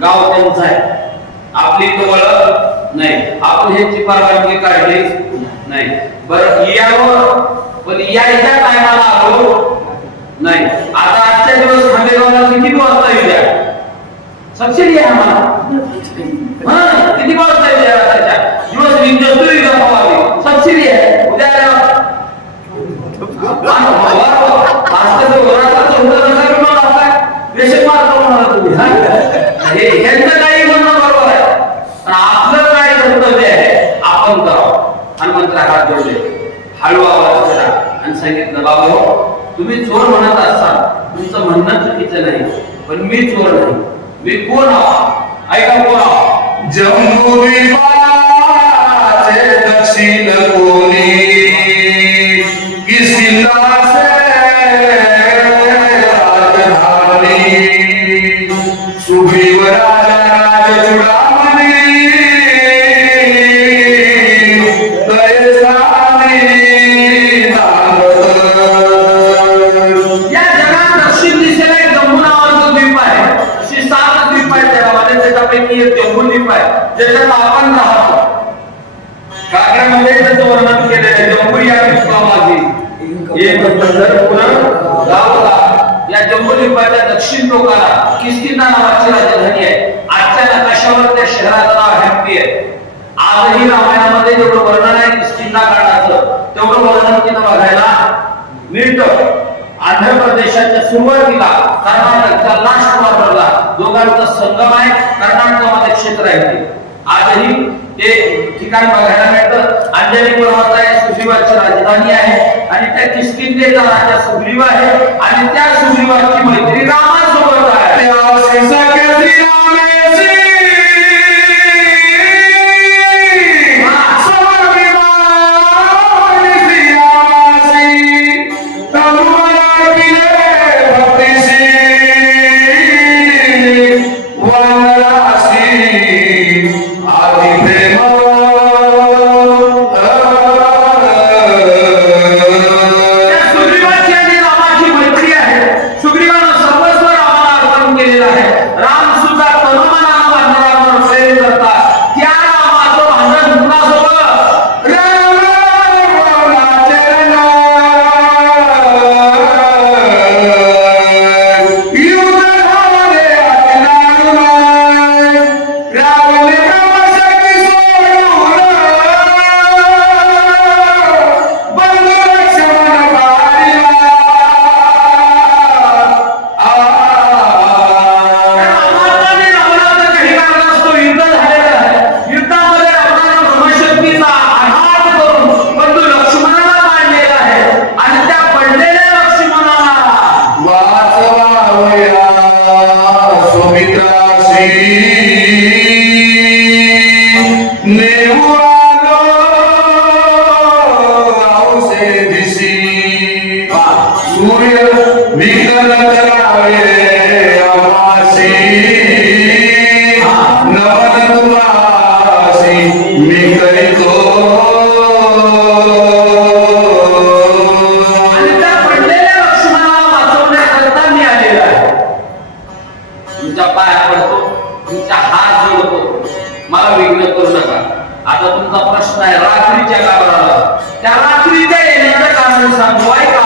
गाव त्यांचं आहे, आपली तो ओळख नाही, आपण ह्याची परवानगी काढली नाही. बरं यावर पण यायच्या टायमाला आलो नाही. आता आजच्या दिवस खांडेगावला किती वाजता येऊ सबसिडी आहे आम्हाला, किती वाजता येऊ दिवस इंडस्ट्री सबसिडी आहे. उद्या काही म्हणणं बरोबर आहे, पण आपलं काय कर्तव्य आहे आपण करावं. हनुमंतरा हात जोडले, हळू आवाज केला आणि सांगितलं बाबा तुम्ही चोर म्हणत असाल, तुमचं म्हणणं चुकीचं नाही, पण मी चोर नाही. मी कोण आहो ऐका, कोण आहो? जम्बुद्वीपाचे दक्षिण कोणी किसिंदा सुग्रीव राजा राजचूडामणी या जगात दक्षिण दिशेला एक जम्बू नावाचा द्वीप आहे. अशी 7 द्वीप आहेत जगामध्ये, त्याच्यापैकी एक जम्बू द्वीप आहे ज्याच्यात आपण राहतो. कागदामध्ये त्याचं वर्णन केलेलं आहे. जम्बू या द्वीपामध्ये एक गावला या जम्बू द्वीपाच्या दक्षिण टोकाला किष्किंधा नावाची राजधानी आहे. आजच्या नकाशावर त्या शहराचं नाव हम्पी आहे. आजही रामायणामध्ये जेवढं वर्णन आहे किष्किंधा कांडाचं, तेवढं वर्णन तिथं बघायला मिळतं. आंध्र प्रदेशाच्या सुरुवातीला कर्नाटकच्या लास्ट बॉर्डरला दोघांचा संगम आहे. कर्नाटकामध्ये क्षेत्र आहे ते. आजही ते ठिकाण बघायला मिळतं. अंजनी पर्वत आहे, सुग्रीवाची राजधानी आहे आणि त्या किष्किंधेचा राजा सुग्रीव आहे आणि त्या सुग्रीवाची मैत्री रामासोबत आहे. आता तुमचा प्रश्न आहे रात्रीच्या काळाला, त्या रात्रीच्या येण्याचं कारण सांगू ऐका.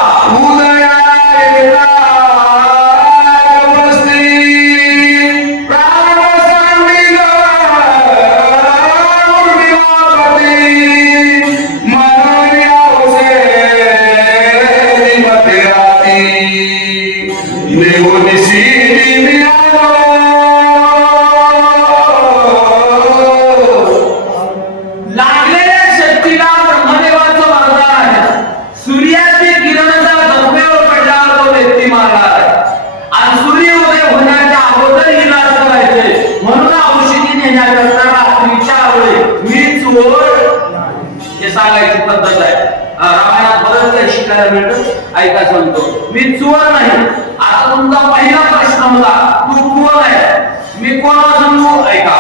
सांगतो मी चोर नाही. आता तुमचा पहिला प्रश्न होता तू कोण आहे, मी कोणाला सांगू ऐका.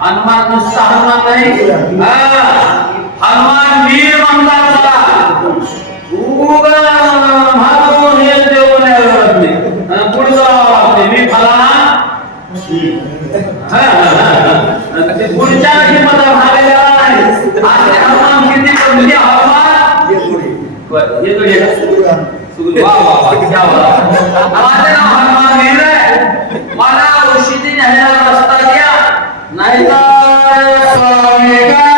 हनुमान नुसता हनुमान नाही, हनुमान वीर मंदाचा महादेव हे देव पुढचा मी फलाना पुढच्या हिमत झालेला आहे. हनुमान किती पडली हनुमान माझे नाव हनुमान वीर आहे. मला औषधी न्यायला रस्ता द्या नाही तर स्वामी काय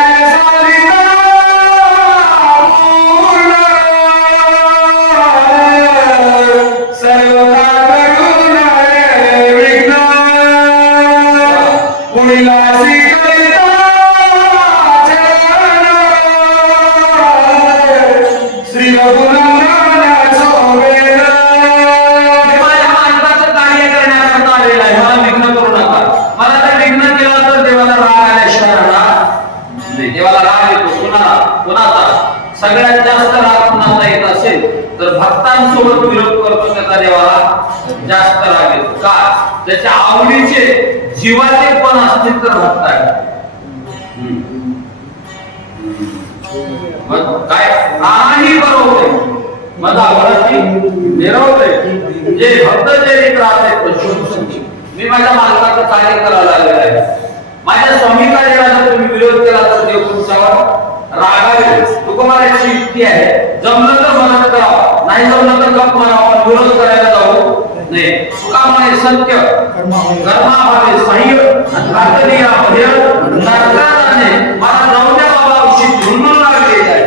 सगळ्यात जास्त राग कुणाचा येत असेल तर भक्तांसोबत विरोध करतो त्याचा देवाला जास्त राग येतो. का? त्याच्या आवडीचे जीवाचे पण असतील तर भक्त आहे. मग काय नाही बरोबर मग आवडती निरवते जे भक्त जे त्रास आहे. मी माझ्या मालकाचं कार्य करायला लागलेलं आहे. माझ्या स्वामीचा देवाला तुम्ही विरोध केला तर देव तुमच्यावर रागावेल. तुकोबाराची युक्ती आहे, जमलं तर मदत करावं, नाही जमलं तर गप मारावं, विरोध करायला जाऊ नये. तुकामाने सत्य कर्माभावे सह्य आणि भारतीय भय नरकाने मला जाऊ द्या बाबा अशी धुंदून लागली आहे.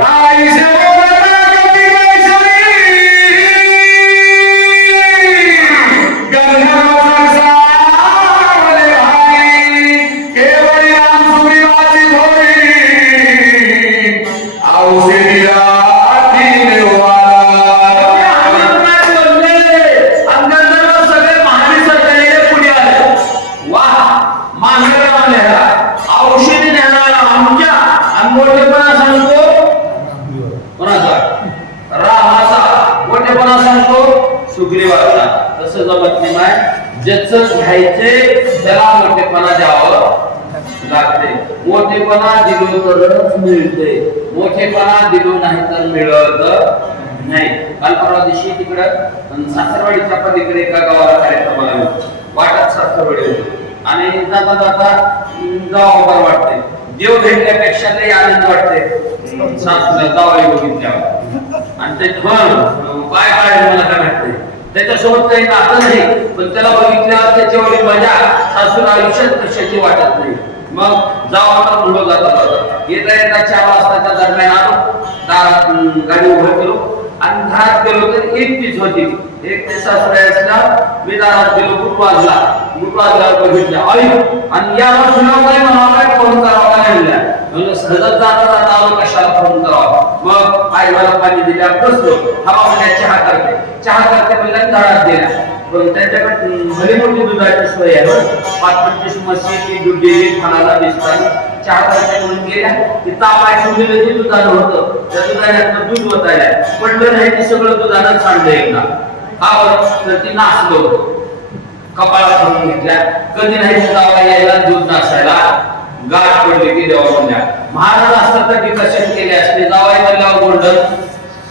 सुग्रीवाचा तसं जमत नाही. ज्याचं घ्यायचे त्याला मोठेपणा द्यावं लागते. मोठेपणा दिलो तरच मिळते, मोठेपणा दिलो नाही तर मिळत नाही. काल परवा दिवशी तिकडं सासरवाडीच्या पलीकडे एका गावाला कार्यक्रम आला, वाटत सासरवाडी आणि जाता जाता जावं बरं वाटते. देव भेटल्यापेक्षा लई आनंद वाटते सासूला जावई बघितल्यावर. आणि ते काय काय मला काय वाटते त्याच्यासोबत काही नातं नाही, पण त्याला बघितल्यावर त्याच्यावरील मजा सासूला आयुष्यात कशाची वाटत नाही. मग जावं म्हणलो जाता येता येता 4 वाजताच्या दरम्यान आलो, दारात गाडी उभं केलो आणि घरात गेलो तर एक तीच होती. एक ते सासरा असला मी दारात गेलो, बुट वाजल्यावर बघितलं आई आणि यावर तुला काय म्हणावं काय फोन करावा काय म्हणलं सहजच जाता आलो कशाला फोन करावा. मग आई मला पाणी दिल्या बसलो, हवा म्हणल्या चहा करते म्हणल्या दारात दिल्या. पण त्यांच्याकडे भली मोठी दुधाची सोय आहे. 5-25 म्हशी दूध डेअरी खानाला दिसतात. चहा करते म्हणून गेल्या की तापाय ठेवलेलं जे दुधानं होतं त्या दुधाने दूध वतायला पडलं नाही, ते सगळं दुधानं सांडलं एकदा. तर ती नाचलो कपाळा करून घेतल्या. कधी नाही जावा यायला दूध नाचायला गाठ पडली की देवा म्हणल्या महाराज असतात तर डिकशन केले असते. जावाई म्हणल्यावर गोल्डन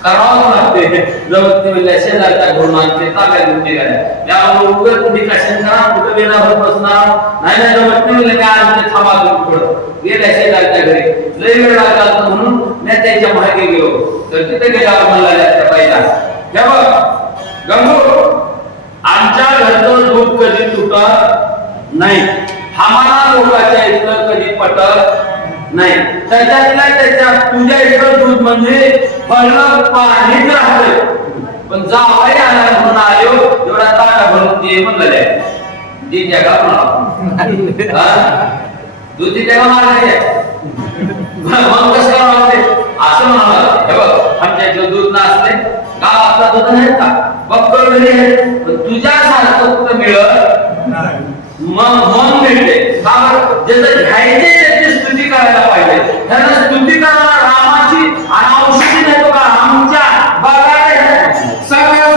करावं लागते. जवळ म्हणल्या शेजारच्या घरून आणते ताब्यात घेऊन निघाल्या. यावर उगत डिकशन करा कुठं वेळावर बसणार नाही नाही जमत नाही म्हणलं काय आणते थांबा थोडं गेल्या शेजारच्या घरी लई वेळ लागला म्हणून मी त्याच्या मागे गेलो. तर तिथे गेल्यावर म्हणला त्या बाईला हे बघ गंगू आमच्या घरचं दूध कधी तुटत नाही, आम्हाला लोकांच्या इथलं कधी पटत नाही. त्याच्यातल्या त्याच्यात तुझ्या इथलं दूध म्हणजे फळं पाणीच राहते. पण जावाई आला म्हणून आलो एवढा ताटा भरून दे म्हणले दी जगा म्हणा दूध दी जगा मारले मग कसं म्हणते असं म्हणाला हे बघ आमच्या इथलं दूध नसते गावातला दूध नाही का बक्कळ मिळेल पण तुझ्यासारखं कुठं मिळत मग मिळते ज्याचं घ्यायचे त्याची स्तुती करायला पाहिजे त्यांना स्तुती करायला रामाची आणि औषधी नाही तो का आमच्या बघायला सगळ्या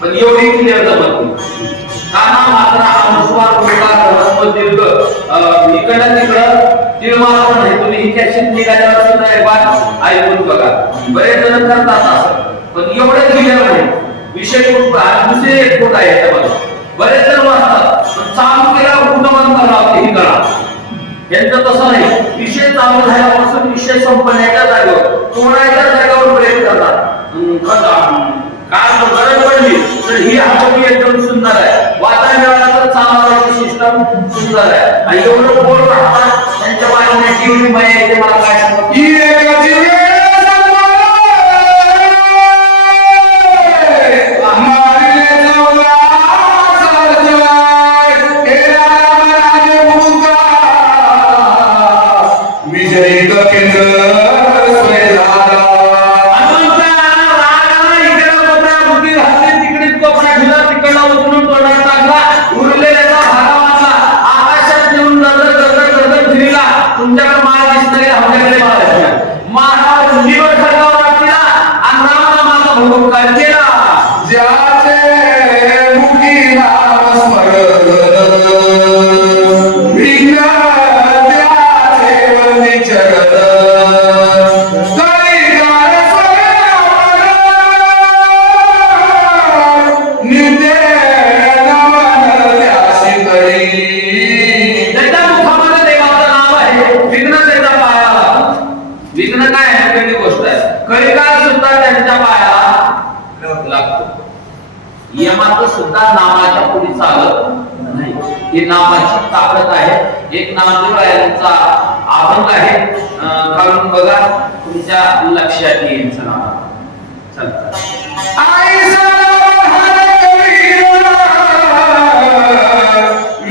पण एवढी क्लिअर जमत काना मात्र अनुस्वार उकार दीर्घ इकडं तिकडं तीळ मात्र नाही तुम्ही ही कॅसेट निघाल्यावर सुद्धा एक बार ऐकून बघा बरेच जण करतात असं पण एवढं क्लिअर नाही विषय दुसरे एक कोट आहे त्यामध्ये बरेच जण वाचतात पण चालू केला कुठं बंद करावं ही करा यांचं तसं नाही विषय चालू झाल्यापासून विषय संपण्याच्या जागेवर कोणाच्या जागेवर ब्रेक करतात काय गरज पडली तर ही आकृती एकदम सुंदर आहे वाचा मिळाला तर चालवायची सिस्टम सुंदर आहे आणि एवढं बोल राहतात त्यांच्या वाचण्याची एवढी माया येते मला काय सांगतो तुमच्याकडे माल दिसतोय आमच्याकडे माल आहे महाराज निवड खर्चावर वाटला आणि रामाला माझा भोग काय केला ज्याचे मुखी नाम स्मरण विघ्न त्याचे वंदी चरण विघ्न काय आहे वेगळी गोष्ट आहे कलिकाल सुद्धा त्यांच्या पायाला लागतो यमाचं सुद्धा नामाच्या पुढे चालत नाही ही नामाची ताकद आहे एक नामदेव यांचा अभंग आहे काढून बघा तुमच्या लक्षात येईल चला चला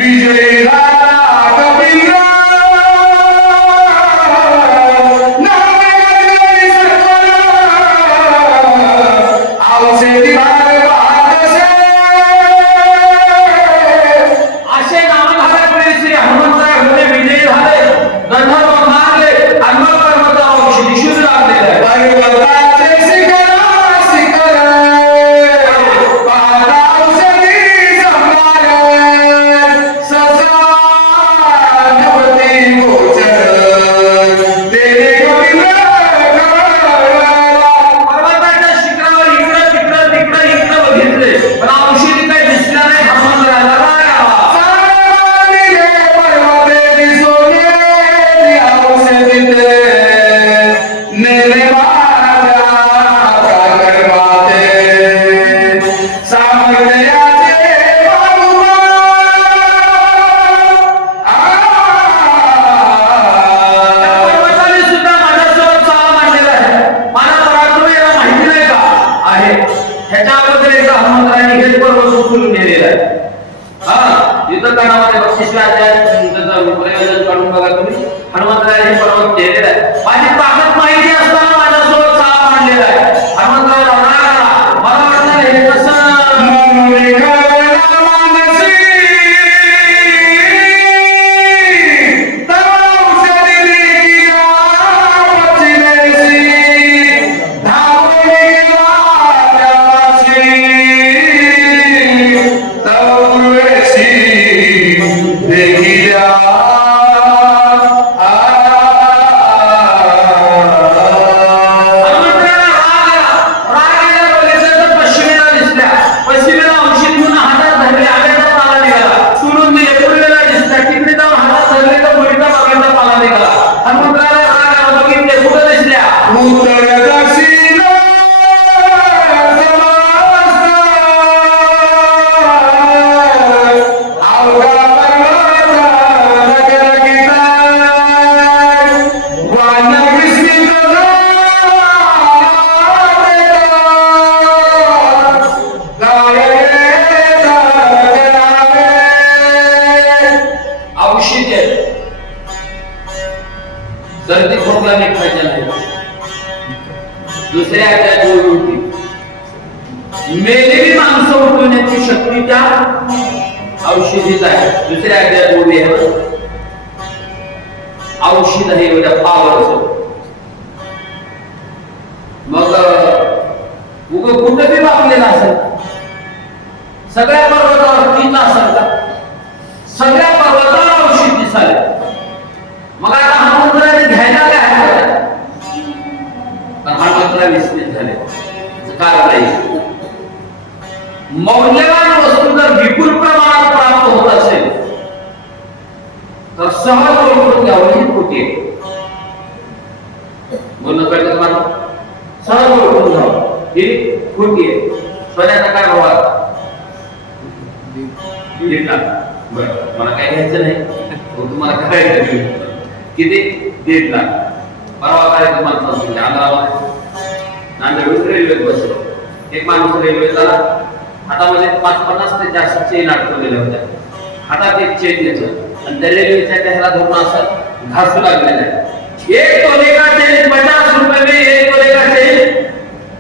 विजय हनुमंतराय हे पर्वत केलेला आहे माझी ताकद माहिती असताना माझ्यासोबत साप मांडलेला आहे हनुमंतराय मला वाटतं हे कसं उत्तर दक्षिण सर्दी खोकला नीट व्हायचा नाही. दुसऱ्या अध्यायात ओळ होती, मेलेली माणसं उठवण्याची शक्ती त्या औषधीत आहे. दुसऱ्या अध्यायात ओळ आहे, औषध आहे एवढ्या पावरचं. मग कुठं बी वापरलेलं असेल, सगळ्या पर्वतावर तीच असेल का? सगळ्या पर्वतावर औषध दिसाले. मग आता हा मंत्राने घ्यायला काय पण हा मंत्र विस्मित झाले. कारण नाही, मौल्यवान वस्तू जर विपुल प्रमाणात प्राप्त होत असेल तर सहज ओळखून घ्यावं ही खोटी आहे. बोलणं कळतं मला, सहज ओळखून घ्यावं ही खोटी आहे. सोन्याचा काय भाव आहे? 1.5 लाख. बरं, मला काय घ्यायचं नाही, तुम्हाला काय घ्यायचं? किती? 1.5 लाख. परवा काय तुम्हाला सांगतो, नांदेड रेल्वेत बसलो. एक माणूस रेल्वेत आला, हातामध्ये 50 ते जास्त चेन अडकवलेल्या होत्या. हातात एक चेन द्यायचं आणि त्या रेल्वेच्या ह्याला धरून असं घासू लागलेलं आहे. एक तोले का चेन 50 रुपये में, एक तोले का चेन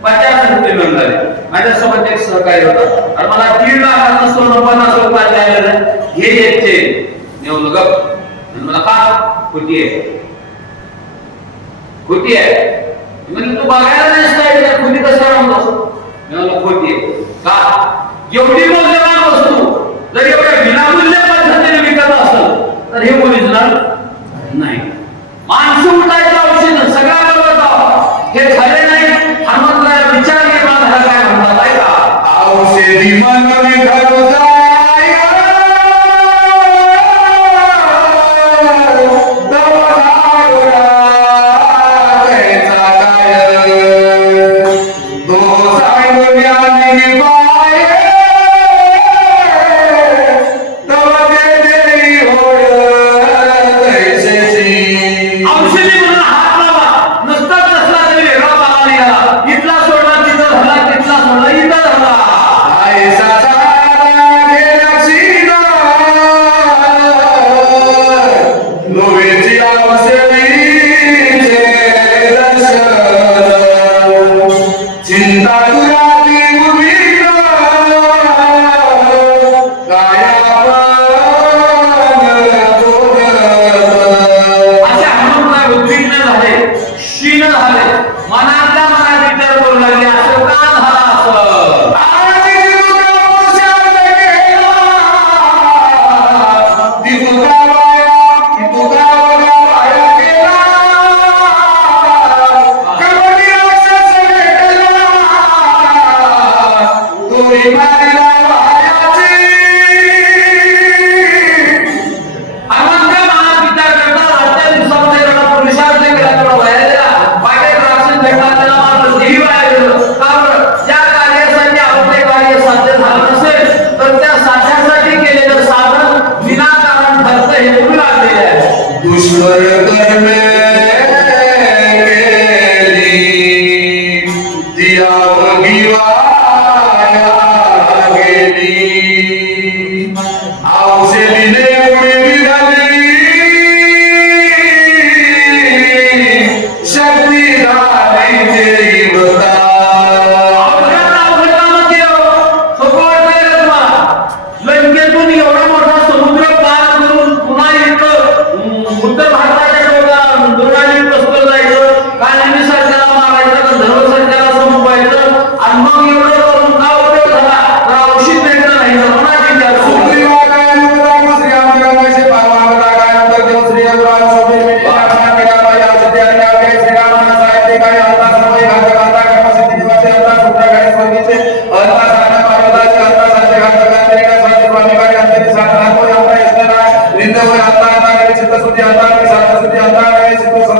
50 रुपये में मिळाले. माझ्यासोबत एक सहकारी होता आणि मला 1.5 लाखाचं सोनं 50 रुपयात द्यायला, हे एक चेन. मी म्हणलो गप. मला का खोटी आहे, खोटी आहे. म्हणजे तू बघायला नाहीस काय, खोटी कसं म्हणतो? मी म्हणलो खोटी आहे. का? एवढी मौल्यवान वस्तू जर एवढ्या विनामूल्य पद्धतीने विकत असेल तर हे ओरिजिनल नाही. माणसं उठायचं औषध सगळ्या बरोबर हे खरे नाही. हनुमंतराय विचार निर्माण झाला काय म्हणतात आहे का? औषधी मन विठल जाय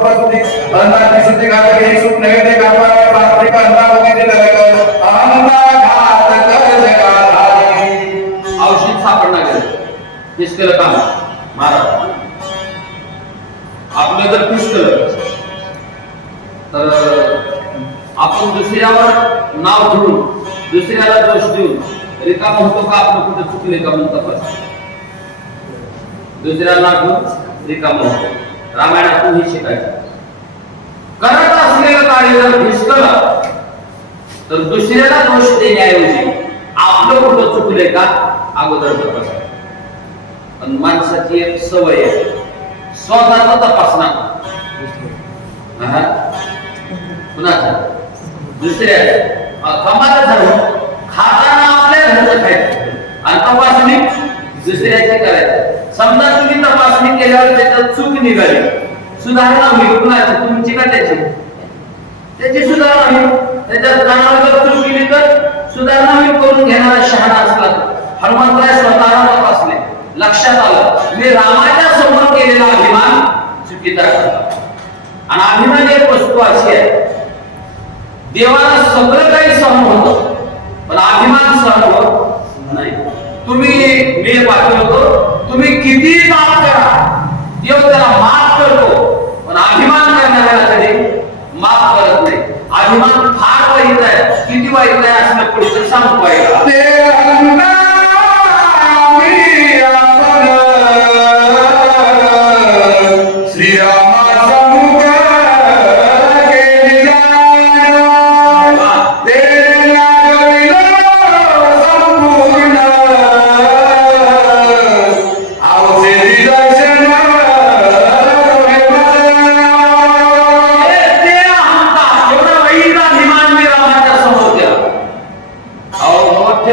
उपस्थिती अन्नाची शुद्धी घालक ही सुख नैवेद्य कापाला पात्रिक अन्ना उदित नरक अन्ना घात कर जगाधारी. औषध सापडणार गेलं पिस्कलं काम महाराज आपलं जर पिस्कलं तर आपण दुसऱ्यावर नाव ठेवून दुसऱ्याला दोष देऊन रिकाम होतो का आपलं कुठे चुकले का म्हणून तपास दुसऱ्याला नाव ठेवून रिकाम होतो. रामायणातून ही शिकायचं करत असलेलं कार्य जर भिसकलं तर दुसऱ्याला दोष देण्याऐवजी आपलं कुठं चुकले का अगोदर तपास. पण माणसाची एक सवय आहे स्वतःचा तपास ना कुणाचा दुसऱ्या कमाल झालं खाताना आपल्या घरचं खायचं आणि तपासणी दुसऱ्याची करायचं. समजा तुम्ही तपासणी केल्यावर त्याच्यात चूक निघाली सुधारणा होईल कुणाची तुमची का त्याची सुधारणा होईल. त्याच्यात जाणवलं चूक केली तर सुधारणा होईल. करून घेणारा शहाणा असला हनुमंतराय स्वतःला तपासले लक्षात आलं मी रामाच्या समोर केलेला अभिमान चुकीचा ठरला. आणि अभिमान एक वस्तू अशी आहे देवाला सगळं काही सहन होतं पण अभिमान सहन होत नाही. तुम्ही मी पाठवतो तुम्ही किती माफ करा देव त्याला माफ करतो पण अभिमान करणाऱ्याला कधी माफ करत नाही. अभिमान फार वाईट आहे. किती वाईट आहे असं पुढे सांगतो पाहिजे ते अन्ना मी आपण श्रीरामाचा मुख केली जाण ते लागविलं संपूर्ण औषधी दर्शन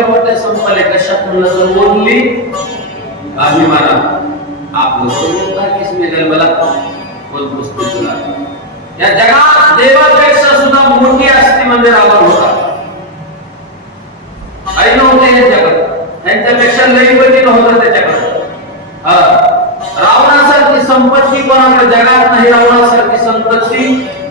मोठे संपले कशात म्हणलं बोलली अभिमाना आपलं किसने गलबला बोल पुस्तक तुला या जगात देवापेक्षा सुद्धा मोठी असती म्हणजे रावण होता. काही नव्हते हे जगात त्यांच्यापेक्षा लईपती नव्हतं त्याच्याकडे. रावणासारखी संपत्ती कोणाकडे जगात नाही. रावणासारखी संपत्ती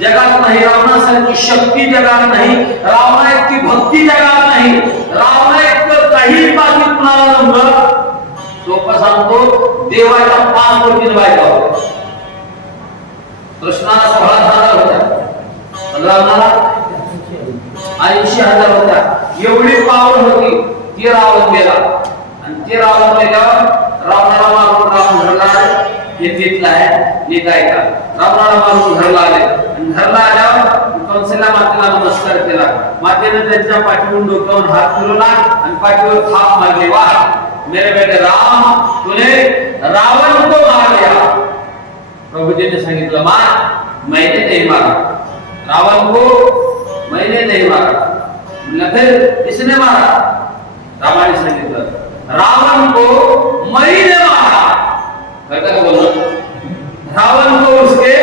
जगात नाही. रावणासारखी शक्ती जगात नाही. रावणा इतकी भक्ती जगात नाही. रावणा इतकं काही बाकी कुणाला जमलं सोपं सांगतो देवाच्या 5 कोटी बायका होत्या. कृष्णाला 16,000 होत्या रावणाला 80,000 होत्या. एवढी पावर होती ती रावण गेला आणि ते रावण गेल्यावर रावणाला मारून रावण घरला हे तिथलं आहे हे काय का रावणाला मारून घरला आले आणि घरला आल्यावर कंसेला मातेला नमस्कार केला. मातेने त्यांच्या पाठीवरून डोक्यावर हात फिरवला आणि पाठीवर थाप मारली. वाह मेरे बेटे राम तूने रावण को मार दिया. प्रभु जी ने सांगितलं मार मैंने नहीं मारा रावण को मैंने नहीं मारा. मतलब फिर किसने मारा रामाने सांगितलं रावण को मैंने मारा. काय बोललो रावण को उसके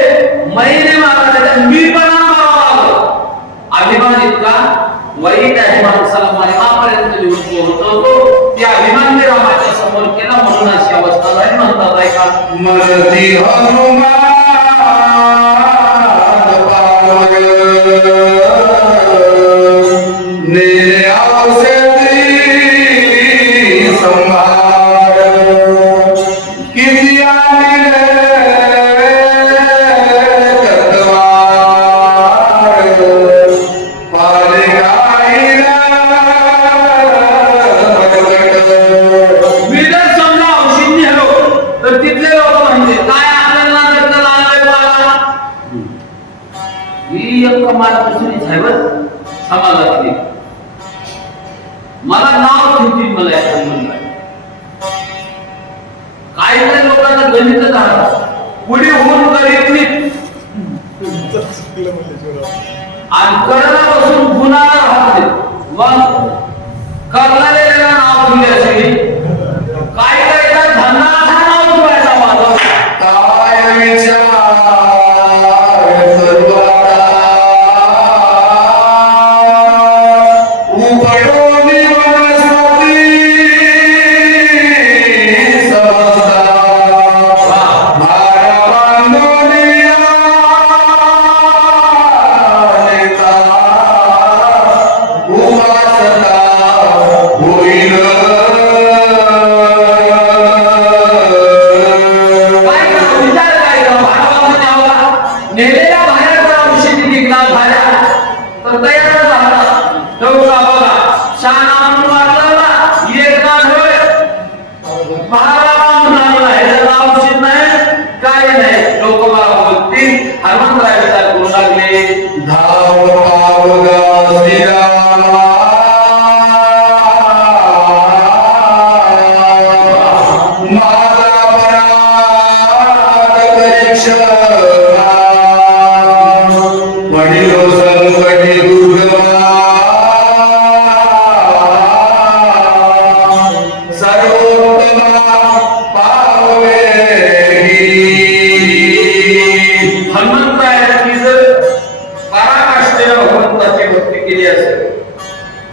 मैंने मारा त्याचा मी पण मारला. अभिमान इतका वाईट आहे माणसाला मरणापर्यंत घेऊन पोहोचवतो. त्या अभिमान रामाच्या समोर केला म्हणून अशी अवस्था झाली. म्हणतात आहे का मरती हनुमान ने औषधी संभार किती आले मी जर समजा औषध निघालो तर तिथले लोक म्हणजे काय आपल्याला त्याला आलाय ही एक कमाल दुसरी झायवर समाजातली मला नाव ठेवतील मला काही काही लोकांना गणित झालं पुढे होऊन करीत नाही आणि करला बसून गुन्हा राहते मग करणाऱ्याला नाव दिले असेल काय काय धनाचा नाव ठेवायचा माझा काय विचार नेलेल्या भाऱ्या जर औषधी निघला भाऱ्या तर तयार झाला तेवढा बघा शाना म्हणून वाटला एक ना होय भारा म्हणून ह्याला औषध नाही काय नाही लोक मला बोलतील हनुमंतराय विचार करू लागले धाव पावगा श्रीरामा माझा पराग परीक्षा वडिलो संकटी दुर्गमा सर्वोत्तमा पावे हनुमंतरायाची जर पराकाष्ठेने भगवंताची भक्ती केली असेल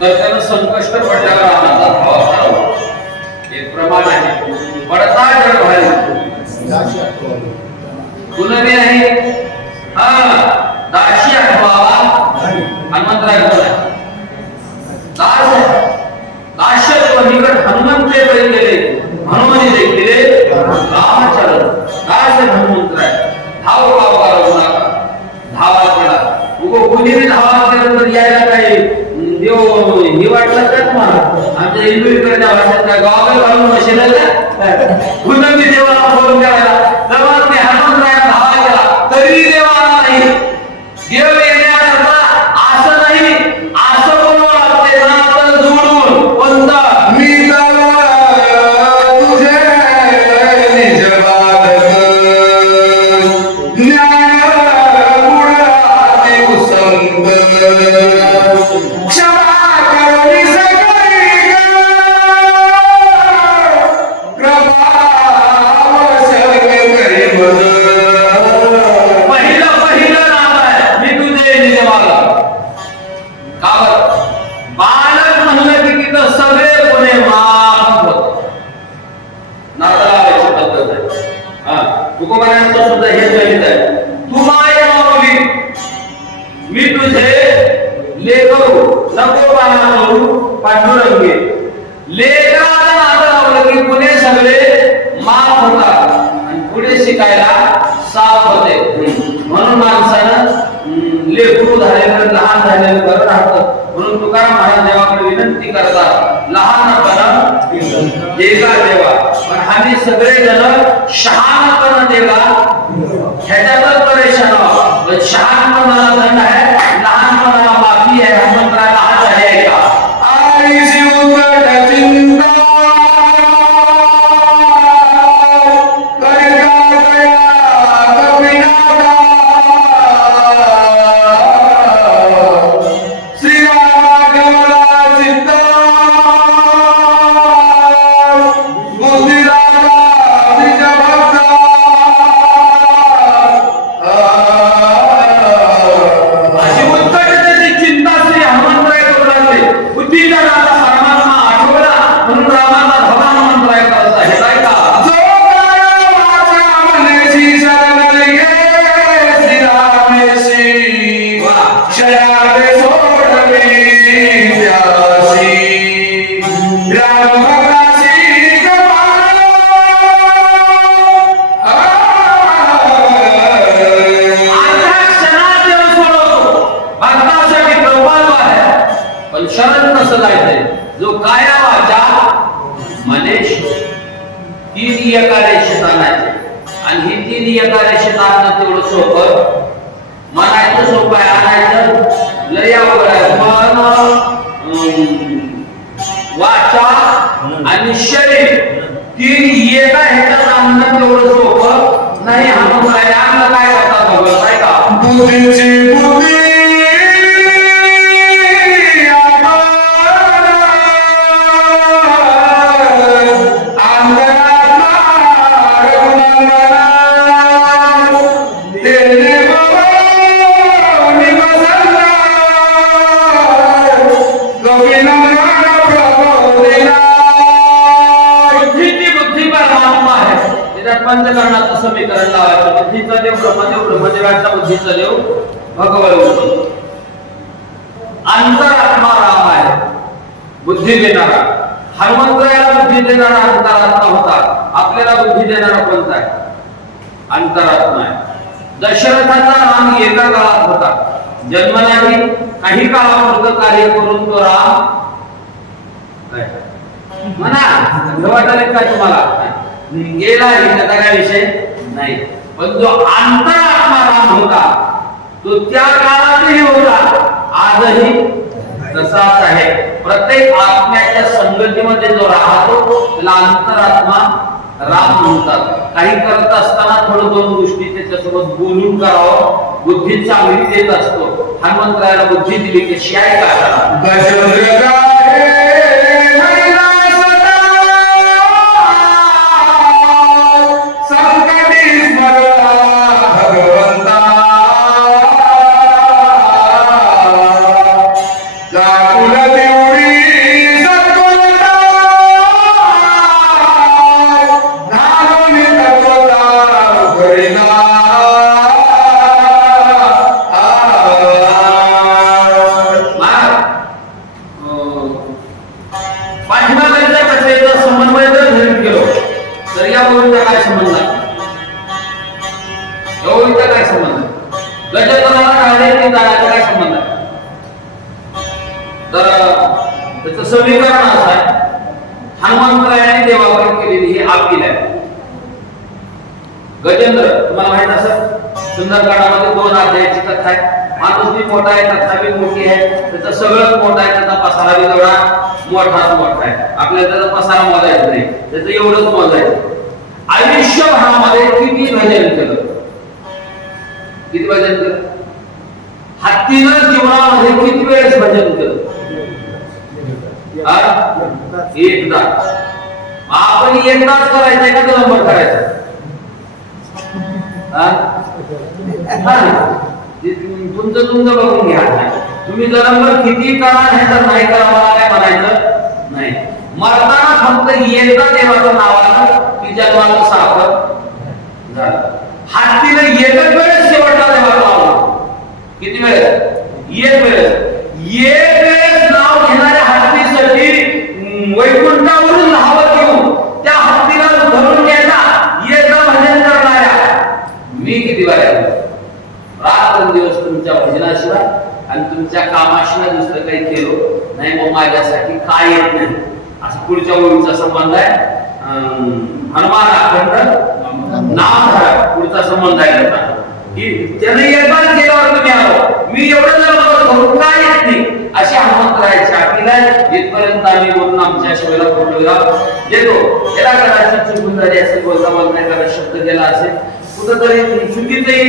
तर त्यानं संकष्ट पडल्यावर आनंदात भाव करावा एक प्रमाण आहे पडता जड भारी गुणवी आहे हा दाशी आठवावा हनुमंतराय बोला दाशत्व निकट हनुमंते गेले हनुमनी देखील रामचरण दास हनुमंतराय धाव भाव करू नका धावा केला उगो कुणीही धावा केलं तर यायला काही देव ही वाटलं तर मला आमच्या हिंदूकडच्या भाषेत गावाला घालून बसलेलं गुणवी देवाला बोलून द्यायला तेव्हा ते हनुमंतराय धावा केला तरी देवाला नाही देव येण्याकरता असं नाही असं बोलू लागते नातं जोडून कोणता मी तुझे निज बालक ज्ञान गुणाती संत क्षमा करुणी सकळी कृपा वशक करी मद पहिलं नाम आहे मी तुझे निज बालक का बरं बालक म्हणलं की तिथं सगळे गुन्हे माफ होतात नातलावायची पद्धत आहे हा तुकोबारायांचं सुद्धा हे जनित आहे तू माय माऊली मी तुझे लेकरू नको पाना करू पांडुरंगे लेकराला नातं लावलं की गुन्हे सगळे माफ होतात आणि पुढे शिकायला साफ होते म्हणून माणसानं लेकरू झालेलं लहान झालेलं बरं राहतं म्हणून तुकाराम महाराज देवाकडे विनंती करतात लहानपणा देगा देवा पण आम्ही सगळे जण शहाणपणा देगा ह्याच्यातच परेशान आहोत शहाणपणाला दंड आहे लहानपणाला माफी आहे हनुमंतराला हात आहे का आई शिवकट चिंता करता गया कपिनाथा श्रीराम कमला चित्ता बुद्धिदाता निज भक्ता अशी उत्कटतेची चिंता श्री हनुमंतराय करू लागले बुद्धीचा दाता परमात्मा आठवला म्हणून रामाला धवा हनुमंतराय करत आहे काय का जो काय वाचा मनसी शरण घे श्रीरामेशी शरणागती सोडवी त्यासी राम भक्तासी कृपाळू अर्ध्या क्षणात देव सोडवतो भक्तासाठी कृपाळू आहे पण शरण नसं जायचंय जो काया वाचा मनेश तीन एकारेषेत आणायचे आणि ही तीन एकारेषेत आणणं तेवढं सोपं म्हणायचं सोपं आहे आणायचं लय अवघड आहे मन वाचा आणि शरीर तीन एका ह्याच्यात आणणं तेवढं सोपं नाही हनुमंतराय आणलं काय करतात भगवंत काय का बुद्धीची बुद्धी पंचकरणाचं समीकरण लावायचं बुद्धीचा देव ब्रह्मदेव ब्रह्मदेवाचा बुद्धीचा देव भगवंत अंतरात्मा राम आहे बुद्धी देणारा हनुमंतरायाला बुद्धी देणारा अंतरात्मा होता आपल्याला बुद्धी देणारा कोणता आहे अंतरात्मा आहे दशरथाचा राम एका काळात होता, जन्मलाही काही काळापुरतं कार्य करून तो राम काय म्हणा वाटायला काय तुम्हाला गेला त्याचा काय विषय नाही, पण जो अंतरात्मा राम होता तो त्या काळातही होता, आजही तसाच आहे. प्रत्येक आत्म्याच्या संगतीमध्ये जो राहतो त्याला अंतरात्मा राम म्हणतात. काही करत असताना थोडं दोन गोष्टी त्याच्यासोबत बोलून करावं, बुद्धी चांगली देत असतो. हनुमंतरायाला बुद्धी दिली की शियाय का समीकरण असं आहे, हनुमंतरायाने देवावर केलेली ही अपील आहे. गजेंद्र तुम्हाला माहित असेल सुंदरकांडामध्ये 2 अध्यायाची कथा आहे. माणूस बी मोठा आहे, कथा बी मोठी आहे, त्याचं सगळं मोठं आहे, त्याचा पसारा बी तेवढा मोठा आहे. आपल्याला त्याचा पसारा मोजायचा नाही, त्याचं एवढंच मोजायचं. आयुष्यभरामध्ये किती भजन केलं, किती भजन केलं? हत्तीनं जीवनामध्ये किती वेळेस भजन केलं? एकदा. आपण एकदाच करायचंय का नंबर करायचा? तुमचं बघून घ्या. तुम्ही नंबर किती करा हे तर नाही करा, मला काय म्हणायचं नाही. मरताना फक्त एकदा देवाचं नाव आलं की जन्माचं सार्थक झालं. हत्तीनं एकच वेळेस शेवटला देवाचं नाव. किती वेळेस? एक वेळेस नाव घेणाऱ्या हत्तीसाठी वैकुंठावरून धावत येऊन त्या हत्तीला धरून घ्यायचा एकदा भजन करणाऱ्या मी किती वेळा रात्रंदिवस तुमच्या भजनाशिवाय आणि तुमच्या कामाशिवाय दुसरं काही केलं नाही, मग माझ्यासाठी काय येत नाही. असं पुढच्या ओळीचा संबंध आहे. हनुमान अखंड नाम धरा, पुढचा संबंध आहे की त्याने एकदा केल्यावर तुम्ही आलो, मी एवढं करून काय येत नाही अशी हनुमंतरायाची अपील आहे. इथपर्यंत आम्ही बोलून आमच्या शिवेला फोटोग्राफ देतो. याला कदाचित चुकून झाली असेल, बोलता बोलता एखादा शब्द गेला असेल, कुठंतरी चुकीतही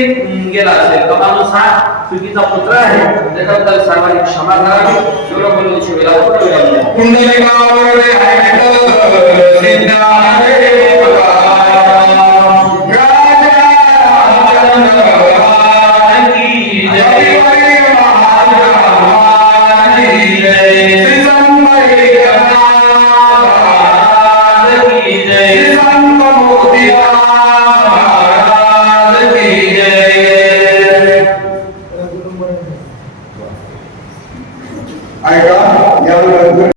गेला असेल, तर माणूस हा चुकीचा पुत्र आहे, त्याच्याबद्दल सर्वांनी क्षमा करावी. एवढं बोलून शिवेला फोटोग्राफ